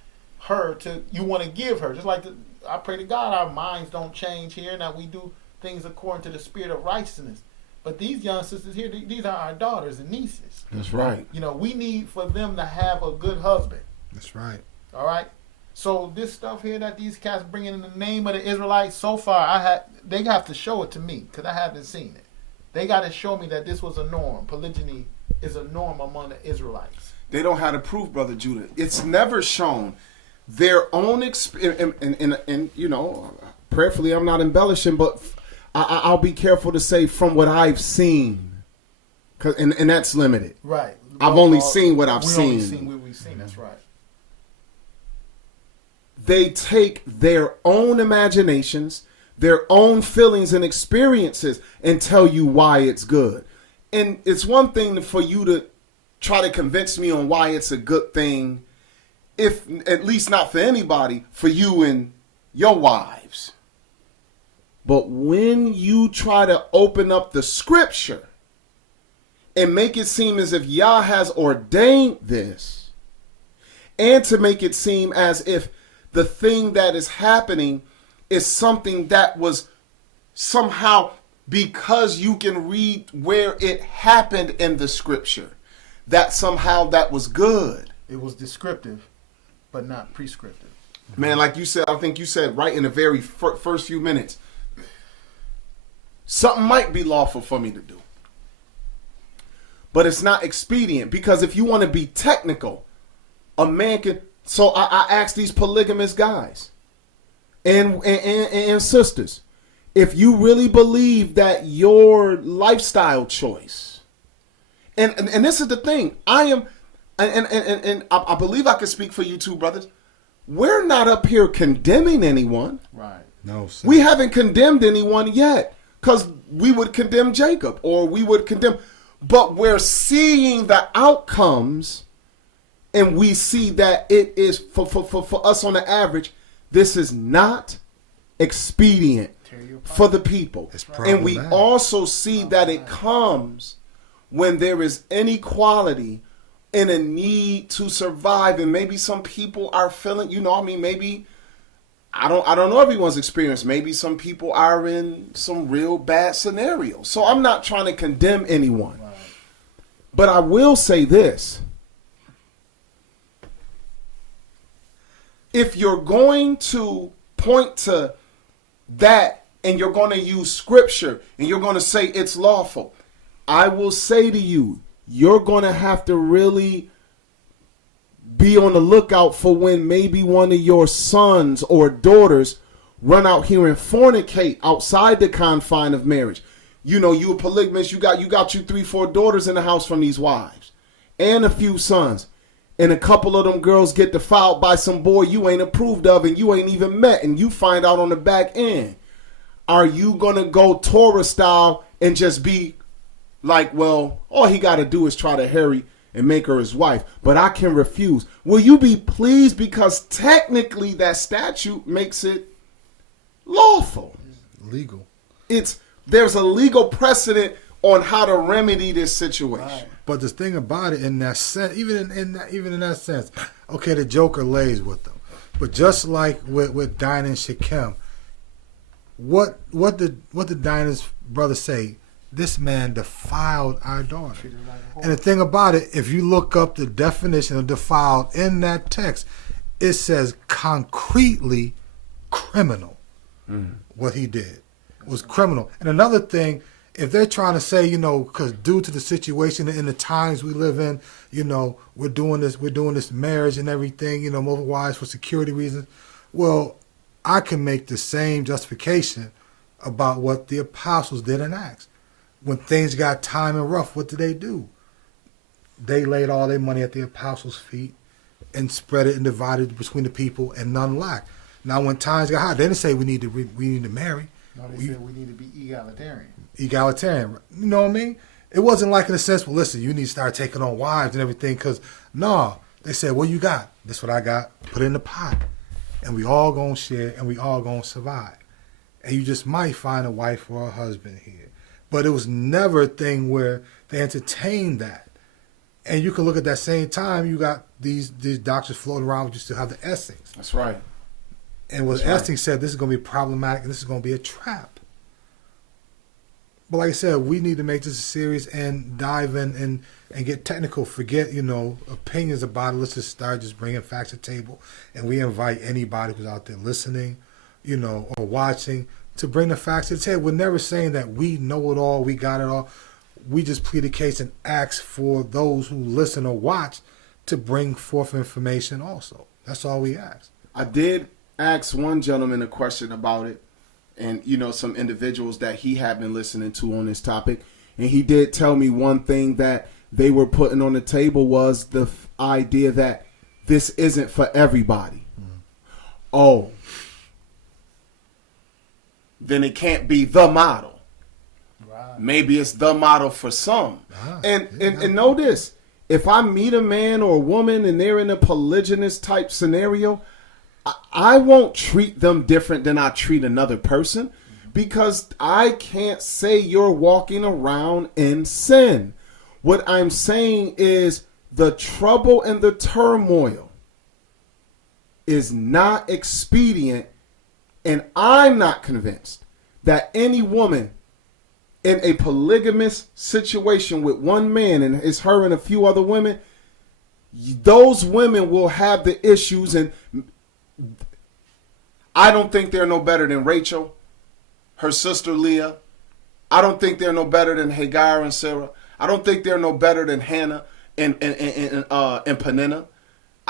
to give her. Just like I pray to God our minds don't change here, that we do things according to the spirit of righteousness. But these young sisters here, these are our daughters and nieces. That's right. We need for them to have a good husband. That's right. All right? So this stuff here that these cats bringing in the name of the Israelites, so far, they have to show it to me because I haven't seen it. They got to show me that this was a norm. Polygyny is a norm among the Israelites. They don't have the proof, Brother Judah. It's never shown. Their own experience, and prayerfully I'm not embellishing, but I'll be careful to say from what I've seen, and that's limited. Right. I've only seen what I've We've seen. only seen what we've seen. That's right. They take their own imaginations, their own feelings and experiences, and tell you why it's good. And it's one thing for you to try to convince me on why it's a good thing, if at least not for anybody, for you and your wives. But when you try to open up the scripture and make it seem as if Yah has ordained this, and to make it seem as if the thing that is happening is something that was somehow, because you can read where it happened in the scripture, that somehow that was good. It was descriptive, but not prescriptive. Man, like you said, I think you said right in the very first few minutes, something might be lawful for me to do, but it's not expedient, because if you want to be technical, a man can. So I ask these polygamous guys and sisters, if you really believe that your lifestyle choice, and this is the thing, I am, and I believe I can speak for you too, brothers. We're not up here condemning anyone. Right. No, sir. We haven't condemned anyone yet, because we would condemn Jacob, or we would condemn, but we're seeing the outcomes. And we see that it is, for us on the average, This is not expedient for the people. And we also see that it comes when there is inequality and a need to survive. And maybe some people are feeling, maybe I don't know everyone's experience. Maybe some people are in some real bad scenarios. So I'm not trying to condemn anyone. Right. But I will say this. If you're going to point to that and you're going to use scripture and you're going to say it's lawful, I will say to you, you're going to have to really be on the lookout for when maybe one of your sons or daughters run out here and fornicate outside the confine of marriage. You a polygamist, you got 3-4 daughters in the house from these wives and a few sons. And a couple of them girls get defiled by some boy you ain't approved of and you ain't even met, and you find out on the back end. Are you going to go Torah style and just be like, well, all he got to do is try to hurry and make her his wife, but I can refuse? Will you be pleased because technically that statute makes it lawful? Legal. There's a legal precedent on how to remedy this situation. Right. But the thing about it, in that sense, even in that sense, okay, the joker lays with them, but just like with Dinah and Shechem, what did Dinah's brother say? This man defiled our daughter. And the thing about it, if you look up the definition of defiled in that text, it says concretely criminal. What he did was criminal. And another thing, if they're trying to say, because due to the situation in the times we live in, we're doing this marriage and everything, multiple wives for security reasons. Well, I can make the same justification about what the apostles did in Acts. When things got time and rough, what did they do? They laid all their money at the apostles' feet and spread it and divided it between the people, and none lacked. Now, when times got hard, they didn't say we need to marry. No, they said we need to be egalitarian. Egalitarian. You know what I mean? It wasn't like in a sense, well, listen, you need to start taking on wives and everything, because, no. They said, what you got? This what I got. Put it in the pot. And we all going to share, and we all going to survive. And you just might find a wife or a husband here. But it was never a thing where they entertained that. And you can look at that same time, you got these doctors floating around, but you still have the Essex. That's right. And what Essex said, this is going to be problematic, and this is going to be a trap. But like I said, we need to make this a series and dive in and get technical. Forget, opinions about it. Let's just start just bringing facts to the table. And we invite anybody who's out there listening, or watching, to bring the facts to the table. We're never saying that we know it all, we got it all. We just plead the case and ask for those who listen or watch to bring forth information also. That's all we ask. I did ask one gentleman a question about it, and some individuals that he had been listening to on this topic, and he did tell me one thing that they were putting on the table was the idea that this isn't for everybody. Oh, then it can't be the model. Right. Maybe it's the model for some. And know this, if I meet a man or a woman and they're in a polygynous type scenario, I won't treat them different than I treat another person, because I can't say you're walking around in sin. What I'm saying is the trouble and the turmoil is not expedient, and I'm not convinced that any woman in a polygamous situation with one man, and it's her and a few other women, those women will have the issues. And I don't think they're no better than Rachel, her sister Leah. I don't think they're no better than Hagar and Sarah. I don't think they're no better than Hannah and Peninnah.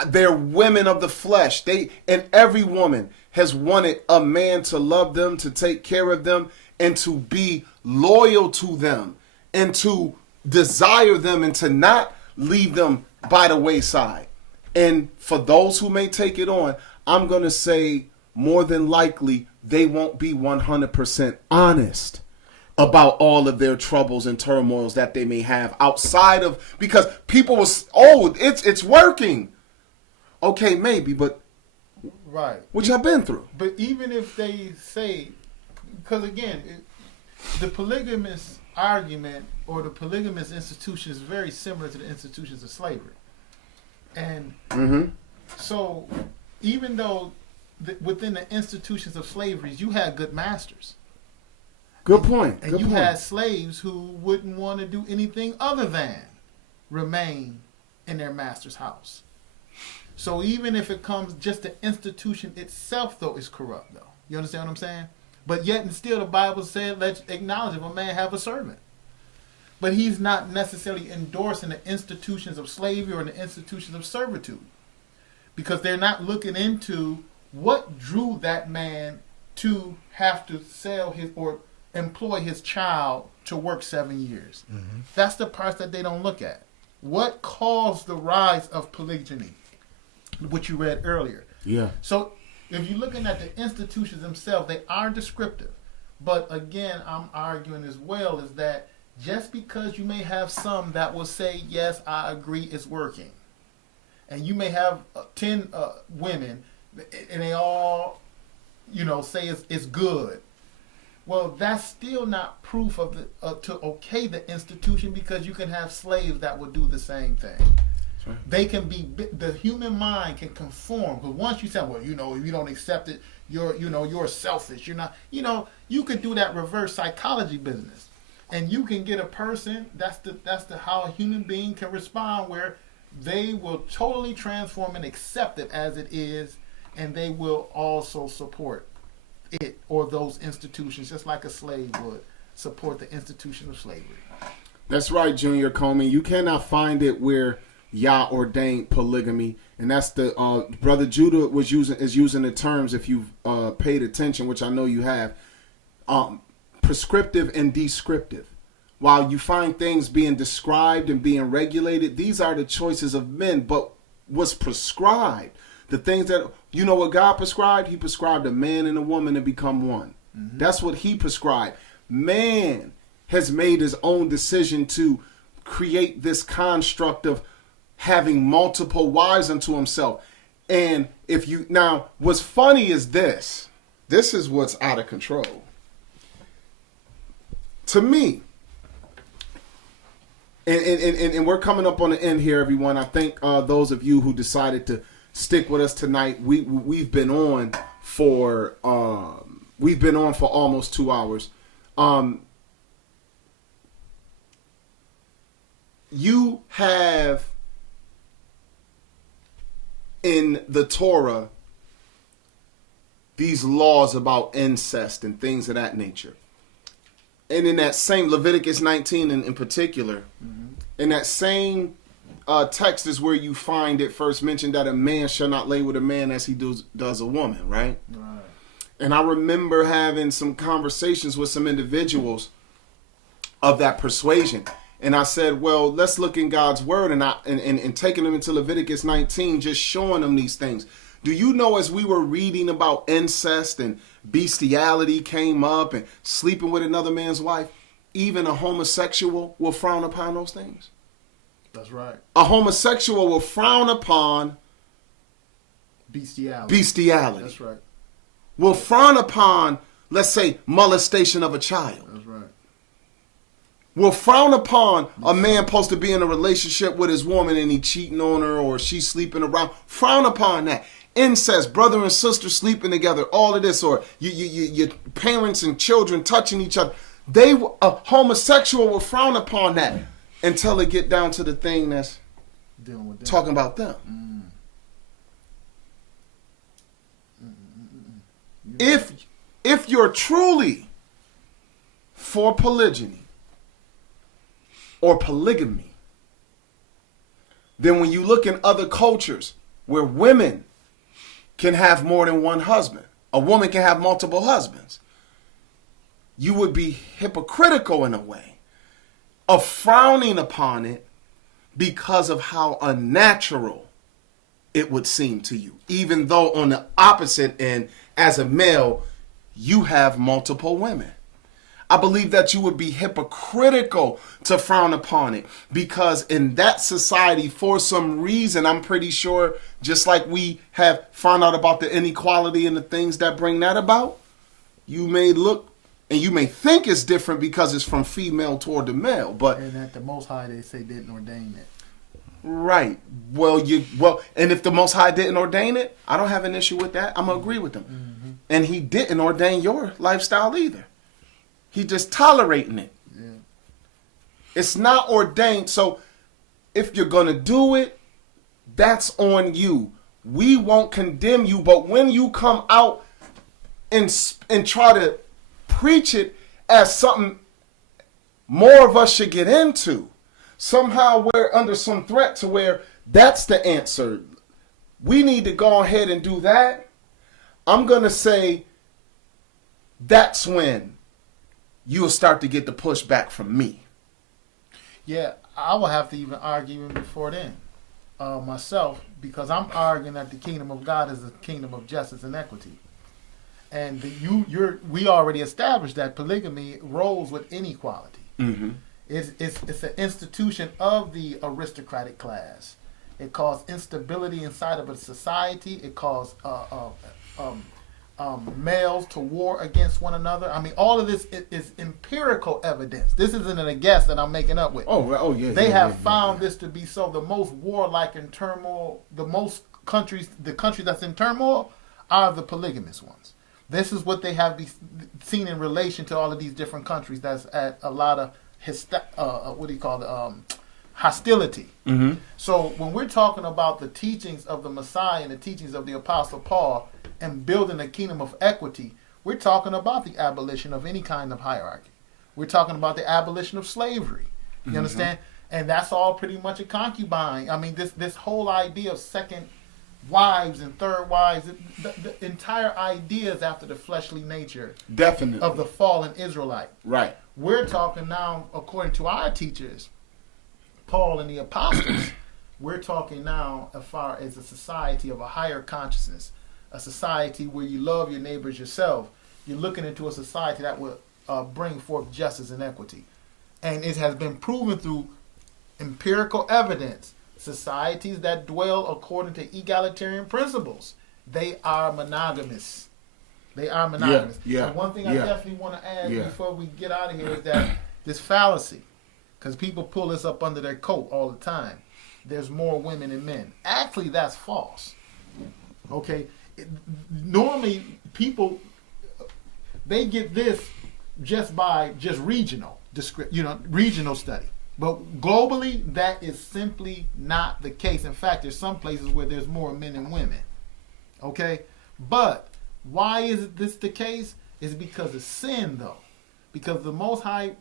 They're women of the flesh. And every woman has wanted a man to love them, to take care of them, and to be loyal to them, and to desire them, and to not leave them by the wayside. And for those who may take it on, I'm going to say more than likely they won't be 100% honest about all of their troubles and turmoils that they may have outside of, because people will, it's working. Okay, maybe, but Right. which I've been through. But even if they say, because again, the polygamous argument or the polygamous institution is very similar to the institutions of slavery. And so even though within the institutions of slavery, you had good masters. Good point. And Good you point. had slaves who wouldn't want to do anything other than remain in their master's house. So even if it comes, just the institution itself, though, is corrupt, though. You understand what I'm saying? But yet and still the Bible said, let's acknowledge if a man have a servant. But he's not necessarily endorsing the institutions of slavery or the institutions of servitude. Because they're not looking into what drew that man to have to sell his or employ his child to work 7 years. That's the parts that they don't look at. What caused the rise of polygyny, which you read earlier? Yeah. So if you're looking at the institutions themselves, they are descriptive. But again, I'm arguing as well is that just because you may have some that will say, yes, I agree, it's working. And you may have 10 women and they all, say it's good. Well, that's still not proof of to okay the institution, because you can have slaves that will do the same thing. Right. They can be, the human mind can conform. Because once you say, well, if you don't accept it, you're selfish. You're not, you can do that reverse psychology business, and you can get a person. That's the how a human being can respond, where they will totally transform and accept it as it is, and they will also support it or those institutions, just like a slave would support the institution of slavery. That's right, Junior Comey. You cannot find it where Yah ordained polygamy, and that's the Brother Judah is using the terms, if you've paid attention, which I know you have, prescriptive and descriptive. While you find things being described and being regulated, these are the choices of men. But what's prescribed, the things that, what God prescribed? He prescribed a man and a woman to become one. That's what he prescribed. Man has made his own decision to create this construct of having multiple wives unto himself. And now, what's funny is this is what's out of control. To me, and we're coming up on the end here, everyone. I thank those of you who decided to stick with us tonight. We've been on for almost 2 hours. You have in the Torah these laws about incest and things of that nature. And in that same Leviticus 19 in particular, in that same text is where you find it first mentioned that a man shall not lay with a man as he does a woman, right? Right. And I remember having some conversations with some individuals of that persuasion. And I said, well, let's look in God's word, and taking them into Leviticus 19, just showing them these things. Do you know, as we were reading about incest and bestiality came up and sleeping with another man's wife, even a homosexual will frown upon those things? That's right. A homosexual will frown upon bestiality. That's right. Will frown upon, let's say, molestation of a child. That's right. Will frown upon a man supposed to be in a relationship with his woman and he cheating on her or she's sleeping around. Frown upon that. Incest, brother and sister sleeping together, all of this, or your parents and children touching each other. A homosexual will frown upon that until it get down to the thing that's dealing with them. Talking about them. If you're truly for polygyny or polygamy, then when you look in other cultures where women can have more than one husband, a woman can have multiple husbands, you would be hypocritical in a way of frowning upon it because of how unnatural it would seem to you, even though on the opposite end, as a male, you have multiple women. I believe that you would be hypocritical to frown upon it, because in that society, for some reason, I'm pretty sure, just like we have found out about the inequality and the things that bring that about, you may look and you may think it's different because it's from female toward the male, but And at the Most High, they say didn't ordain it. right. Well, and if the Most High didn't ordain it, I don't have an issue with that. I'm gonna agree with them. Mm-hmm. And He didn't ordain your lifestyle either. He just tolerating it. Yeah. It's not ordained. So if you're gonna do it, that's on you. We won't condemn you, but when you come out and try to preach it as something more of us should get into, somehow we're under some threat to where that's the answer. We need to go ahead and do that. I'm going to say that's when you'll start to get the pushback from me. Yeah, I will have to even argue even before then, myself, because I'm arguing that the kingdom of God is a kingdom of justice and equity. And we already established that polygamy rolls with inequality. Mm-hmm. It's an institution of the aristocratic class. It caused instability inside of a society. It caused males to war against one another. I mean, all of this is empirical evidence. This isn't a guess that I'm making up with. Oh yeah. They have found this to be so. The most warlike and turmoil, the countries that's in turmoil are the polygamous ones. This is what they have seen in relation to all of these different countries. That's at a lot of hostility. Mm-hmm. So when we're talking about the teachings of the Messiah and the teachings of the Apostle Paul and building a kingdom of equity, we're talking about the abolition of any kind of hierarchy. We're talking about the abolition of slavery. You understand? And that's all pretty much a concubine. I mean, this whole idea of second wives and third wives, the entire idea is after the fleshly nature Definitely. of the fallen Israelite. Right. We're talking now, according to our teachers, Paul and the apostles, we're talking now as far as a society of a higher consciousness, a society where you love your neighbors yourself. You're looking into a society that will bring forth justice and equity. And it has been proven through empirical evidence, societies that dwell according to egalitarian principles, they are monogamous. They are monogamous. Yeah, And one thing I definitely want to add Yeah. before we get out of here is that this fallacy, because people pull this up under their coat all the time, there's more women than men. Actually, that's false. Okay? Normally, people, they get this just by regional study. But globally, that is simply not the case. In fact, there's some places where there's more men than women. Okay? But why is this the case? It's because of sin, though. Because the Most High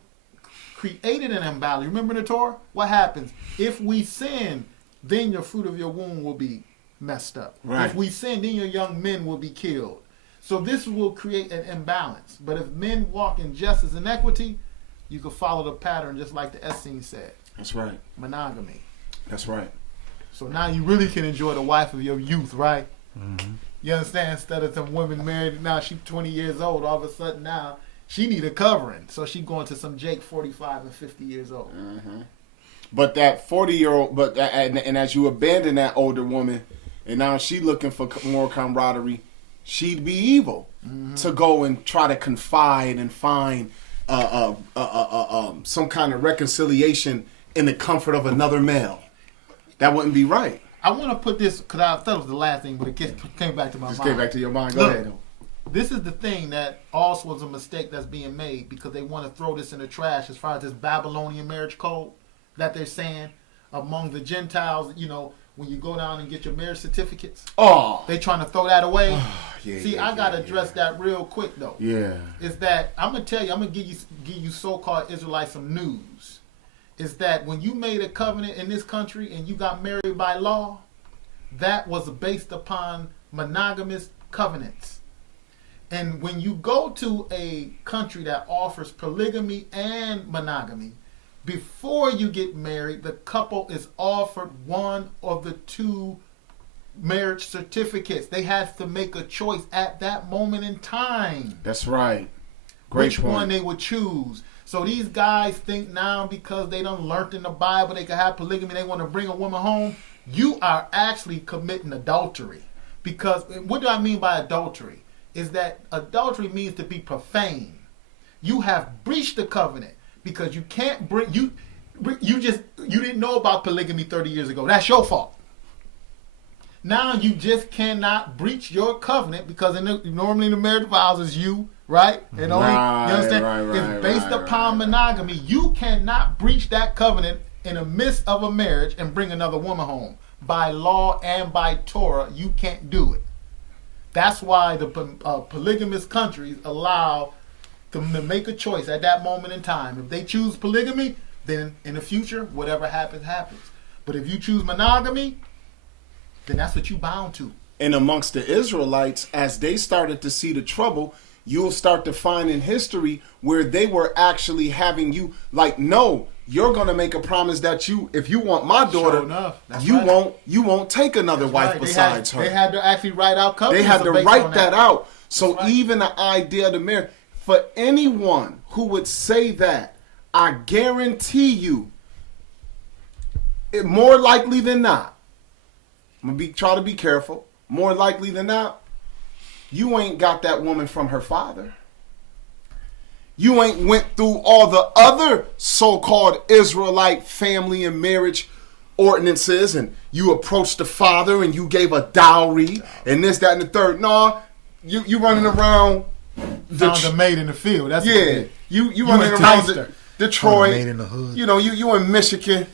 created an imbalance. Remember the Torah? What happens? If we sin, then your fruit of your womb will be messed up. Right. If we sin, then your young men will be killed. So this will create an imbalance. But if men walk in justice and equity, you can follow the pattern just like the Essene said. That's right. Monogamy. That's right. So now you really can enjoy the wife of your youth, right? Mm-hmm. You understand? Instead of some women married, now she's 20 years old. All of a sudden now she need a covering. So she going to some Jake 45 and 50 years old. Mm-hmm. But that 40-year-old, and as you abandon that older woman, and now she looking for more camaraderie, she'd be evil to go and try to confide and find some kind of reconciliation in the comfort of another male. That wouldn't be right. I want to put this, because I thought it was the last thing, but it came back to my mind. Just came back to your mind. Go Look, ahead. This is the thing that also was a mistake that's being made because they want to throw this in the trash as far as this Babylonian marriage code that they're saying among the Gentiles, when you go down and get your marriage certificates. Oh. They trying to throw that away. I got to yeah, address that real quick, though. Yeah. Is that, I'm going to tell you, I'm going to give you so-called Israelites some news. Is that when you made a covenant in this country and you got married by law, that was based upon monogamous covenants. And when you go to a country that offers polygamy and monogamy, before you get married, the couple is offered one of the two marriage certificates. They have to make a choice at that moment in time. That's right. Great which point. one they would choose. So these guys think now because they done learned in the Bible they can have polygamy, they want to bring a woman home. You are actually committing adultery. Because what do I mean by adultery? Is that adultery means to be profane. You have breached the covenant because you can't bring you didn't know about polygamy 30 years ago. That's your fault. Now you just cannot breach your covenant because normally the marriage vows is you, right? And only you understand it's based upon monogamy. You cannot breach that covenant in the midst of a marriage and bring another woman home. By law and by Torah, you can't do it. That's why the polygamous countries allow them to make a choice at that moment in time. If they choose polygamy, then in the future, whatever happens, happens. But if you choose monogamy, then that's what you bound to. And amongst the Israelites, as they started to see the trouble, you'll start to find in history where they were actually having you like, no, you're going to make a promise that if you want my daughter, Sure enough. you won't take another wife besides her. They had to actually write out covenants. They had to write that out. So right. even the idea of the marriage, for anyone who would say that, I guarantee you, more likely than not, I'm going to try to be careful, more likely than not, you ain't got that woman from her father. You ain't went through all the other so-called Israelite family and marriage ordinances and you approached the father and you gave a dowry and this, that, and the third. No, you running around. Found a maid in the field. That's you running around Detroit. Made in the hood. You know, you in Michigan,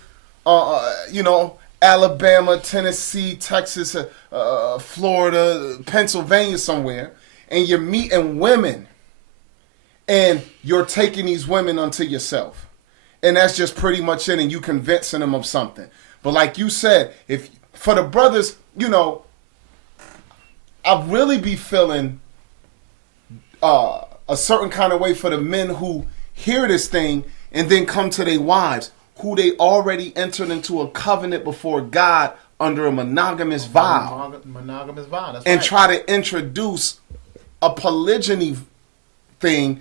Alabama, Tennessee, Texas, Florida, Pennsylvania somewhere, and you're meeting women. And you're taking these women unto yourself. And that's just pretty much it. And you convincing them of something. But like you said, if for the brothers, I really be feeling a certain kind of way for the men who hear this thing and then come to their wives, who they already entered into a covenant before God under a monogamous vow. Monogamous vow, that's and right. try to introduce a polygyny thing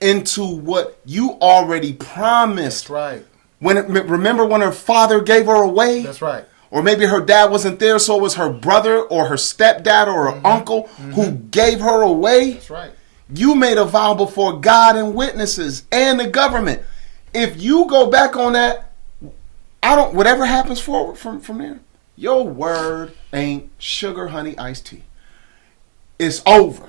into what you already promised. That's right. Remember when her father gave her away? That's right. Or maybe her dad wasn't there, so it was her brother or her stepdad or her uncle who gave her away. That's right. You made a vow before God and witnesses and the government. If you go back on that, whatever happens forward from there, your word ain't sugar, honey, iced tea. It's over.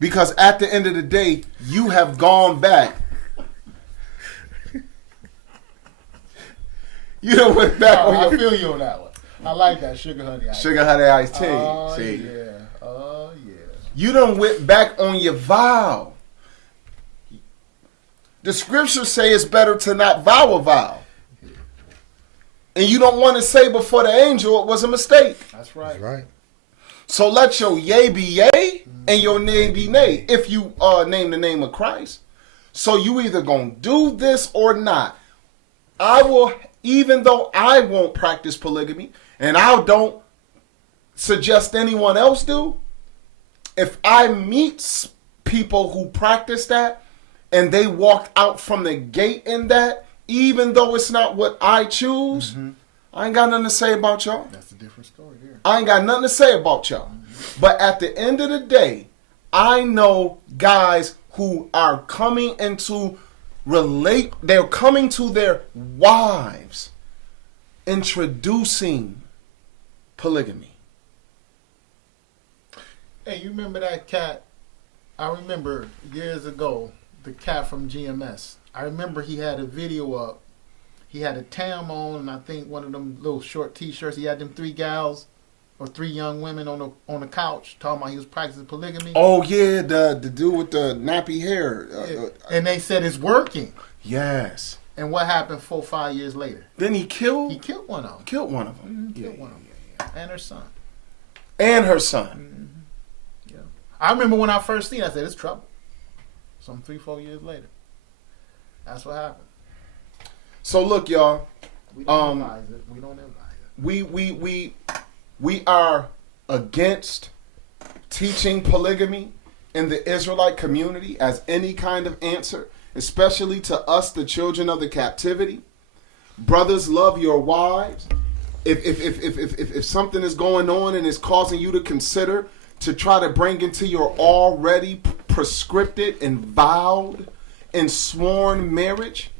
Because at the end of the day, you have gone back. You done went back on I your feel you on that one. I like that sugar honey iced tea. sugar, honey, iced tea. Oh, See, yeah. Oh, yeah. you done went back on your vow. The scriptures say it's better to not vow a vow. And you don't want to say before the angel it was a mistake. That's right. That's right. So let your yea be yea and your nay be nay if you name the name of Christ. So you either going to do this or not. I will, even though I won't practice polygamy and I don't suggest anyone else do, if I meet people who practice that and they walked out from the gate in that, even though it's not what I choose, I ain't got nothing to say about y'all. That's a different story there. I ain't got nothing to say about y'all. But at the end of the day, I know guys who are coming into they're coming to their wives introducing polygamy. Hey, you remember that cat? I remember years ago, the cat from GMS. I remember he had a video up. He had a tam on, and I think one of them little short T-shirts. He had them three gals or three young women on the couch talking about he was practicing polygamy. Oh yeah, the dude with the nappy hair. And they said it's working. Yes. And what happened 4 or 5 years later? Then he killed one of them. Killed one of them. Killed one of them. And her son. And her son. Yeah. I remember when I first seen it, I said, it's trouble. Some 3 or 4 years later. That's what happened. So look, y'all. We don't advise it. We don't advise it. We are against teaching polygamy, in the Israelite community as any kind of answer, especially to us, the children of the captivity. Brothers, love your wives. If something is going on and is causing you to consider to try to bring into your already prescripted and vowed and sworn marriage,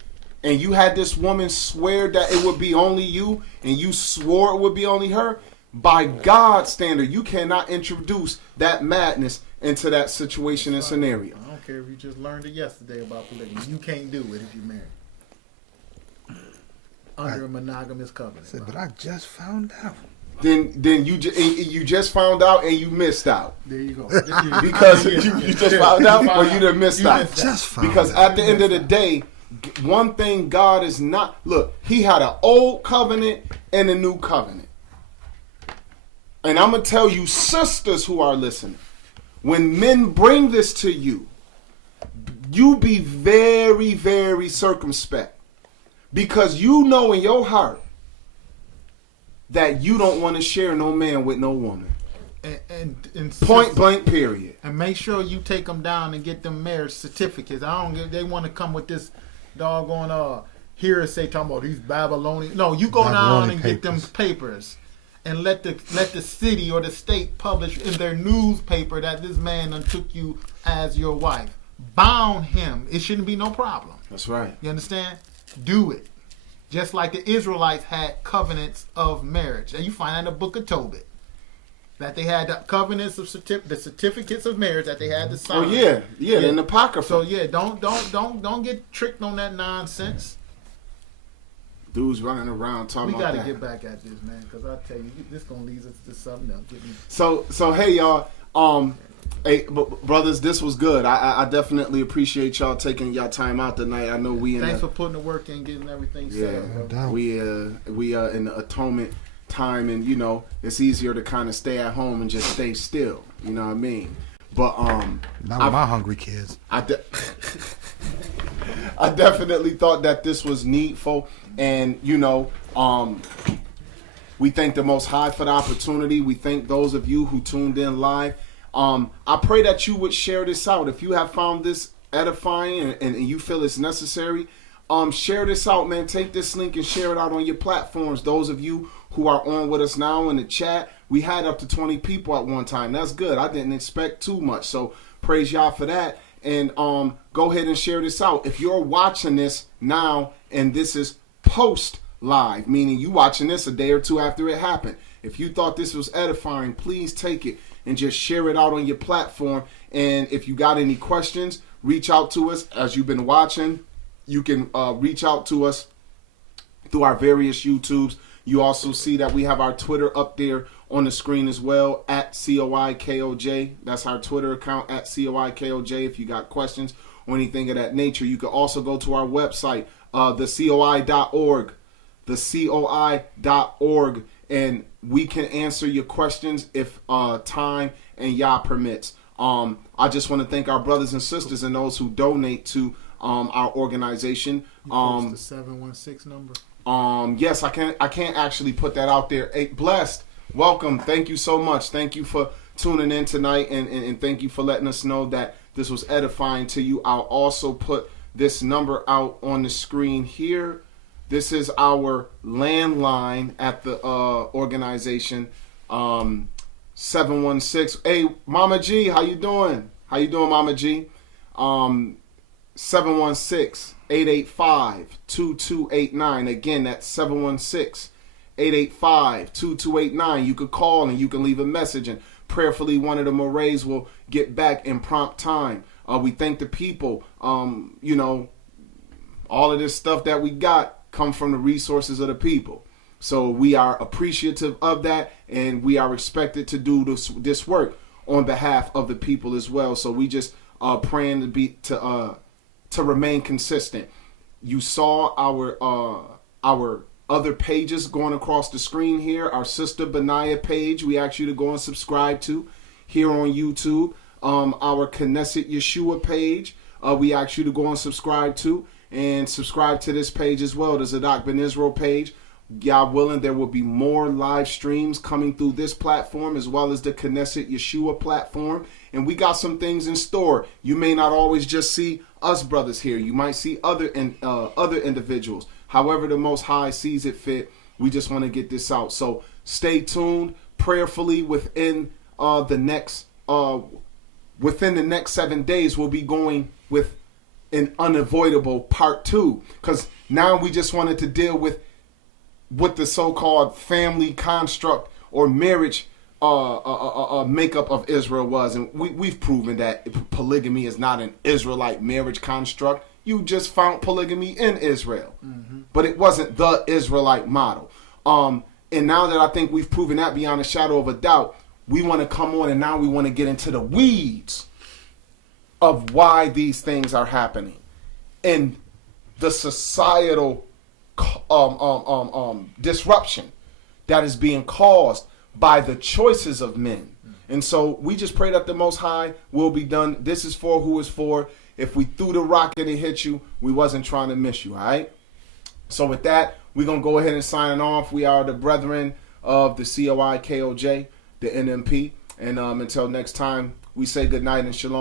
and you had this woman swear that it would be only you, and you swore it would be only her, by God's standard, you cannot introduce that madness into that situation and scenario. I don't care if you just learned it yesterday about polygamy. You can't do it if you're married. Under a monogamous covenant. Said, but I just found out. Then you just found out and you missed out. There you go. Because you just found out or you done missed out. Because at the end of the day, one thing God is not, look, he had an old covenant and a new covenant. And I'm going to tell you, sisters who are listening, when men bring this to you, you be very, very circumspect. Because you know in your heart that you don't want to share no man with no woman. And point blank, period. And make sure you take them down and get them marriage certificates. I don't get. They want to come with this doggone hearsay talking about these Babylonian. No, you go down and get them papers, and let the city or the state publish in their newspaper that this man done took you as your wife. Bound him. It shouldn't be no problem. That's right. You understand? Do it. Just like the Israelites had covenants of marriage. And you find that in the book of Tobit. That they had the covenants of the certificates of marriage that they had to sign. Oh yeah, in the Apocrypha. So yeah, don't get tricked on that nonsense. Dudes running around talking about that. We got to get back at this, man, because I tell you, this gonna lead us to something else. So hey y'all, hey brothers, this was good. I definitely appreciate y'all taking y'all time out tonight. I know thanks for putting the work in, getting everything set up. We in the atonement time, and you know it's easier to kind of stay at home and just stay still. You know what I mean? But not with my hungry kids. I definitely thought that this was needful, and you know, we thank the Most High for the opportunity. We thank those of you who tuned in live. I pray that you would share this out. If you have found this edifying and you feel it's necessary, share this out, man. Take this link and share it out on your platforms. Those of you who are on with us now in the chat, we had up to 20 people at one time. That's good. I didn't expect too much. So praise y'all for that. And go ahead and share this out. If you're watching this now and this is post live, meaning you watching this a day or two after it happened, if you thought this was edifying, please take it and just share it out on your platform. And if you got any questions, reach out to us. As you've been watching, you can reach out to us through our various YouTubes. You also see that we have our Twitter up there on the screen as well, at COIKOJ. That's our Twitter account, at COIKOJ. If you got questions or anything of that nature, you can also go to our website, thecoi.org, thecoi.org, and we can answer your questions if time and Yah permits. I just want to thank our brothers and sisters and those who donate to our organization. The 716 number. Yes, I can't actually put that out there. Hey, Blessed, welcome. Thank you so much. Thank you for tuning in tonight, and thank you for letting us know that this was edifying to you. I'll also put this number out on the screen here. This is our landline at the organization, 716. Hey, Mama G, how you doing? How you doing, Mama G? 716-885-2289. Again, that's 716-885-2289. You could call and you can leave a message, and prayerfully one of the Morehs will get back in prompt time. We thank the people. You know, all of this stuff that we got come from the resources of the people. So we are appreciative of that, and we are expected to do this work on behalf of the people as well. So we just praying to remain consistent. You saw our other pages going across the screen here. Our Sister Benaiah page, we ask you to go and subscribe to here on YouTube. Our Knesset Yeshua page, we ask you to go and subscribe to. And subscribe to this page as well. The Zadok Ben Israel page. God willing, there will be more live streams coming through this platform as well as the Knesset Yeshua platform. And we got some things in store. You may not always just see us brothers here. You might see other individuals. However the Most High sees it fit, we just want to get this out. So stay tuned prayerfully within the next 7 days. We'll be going with an unavoidable part 2, because now we just wanted to deal with what the so-called family construct or marriage makeup of Israel was. And we've proven that polygamy is not an Israelite marriage construct. You just found polygamy in Israel. Mm-hmm. But it wasn't the Israelite model. And now that I think we've proven that beyond a shadow of a doubt, we want to come on and now we want to get into the weeds of why these things are happening and the societal disruption that is being caused by the choices of men. And so we just pray that the Most High will be done. This is for who is for. If we threw the rock and it hit you, we wasn't trying to miss you, all right? So with that, we're going to go ahead and sign off. We are the brethren of the COIKOJ, the NMP. And until next time, we say good night and shalom.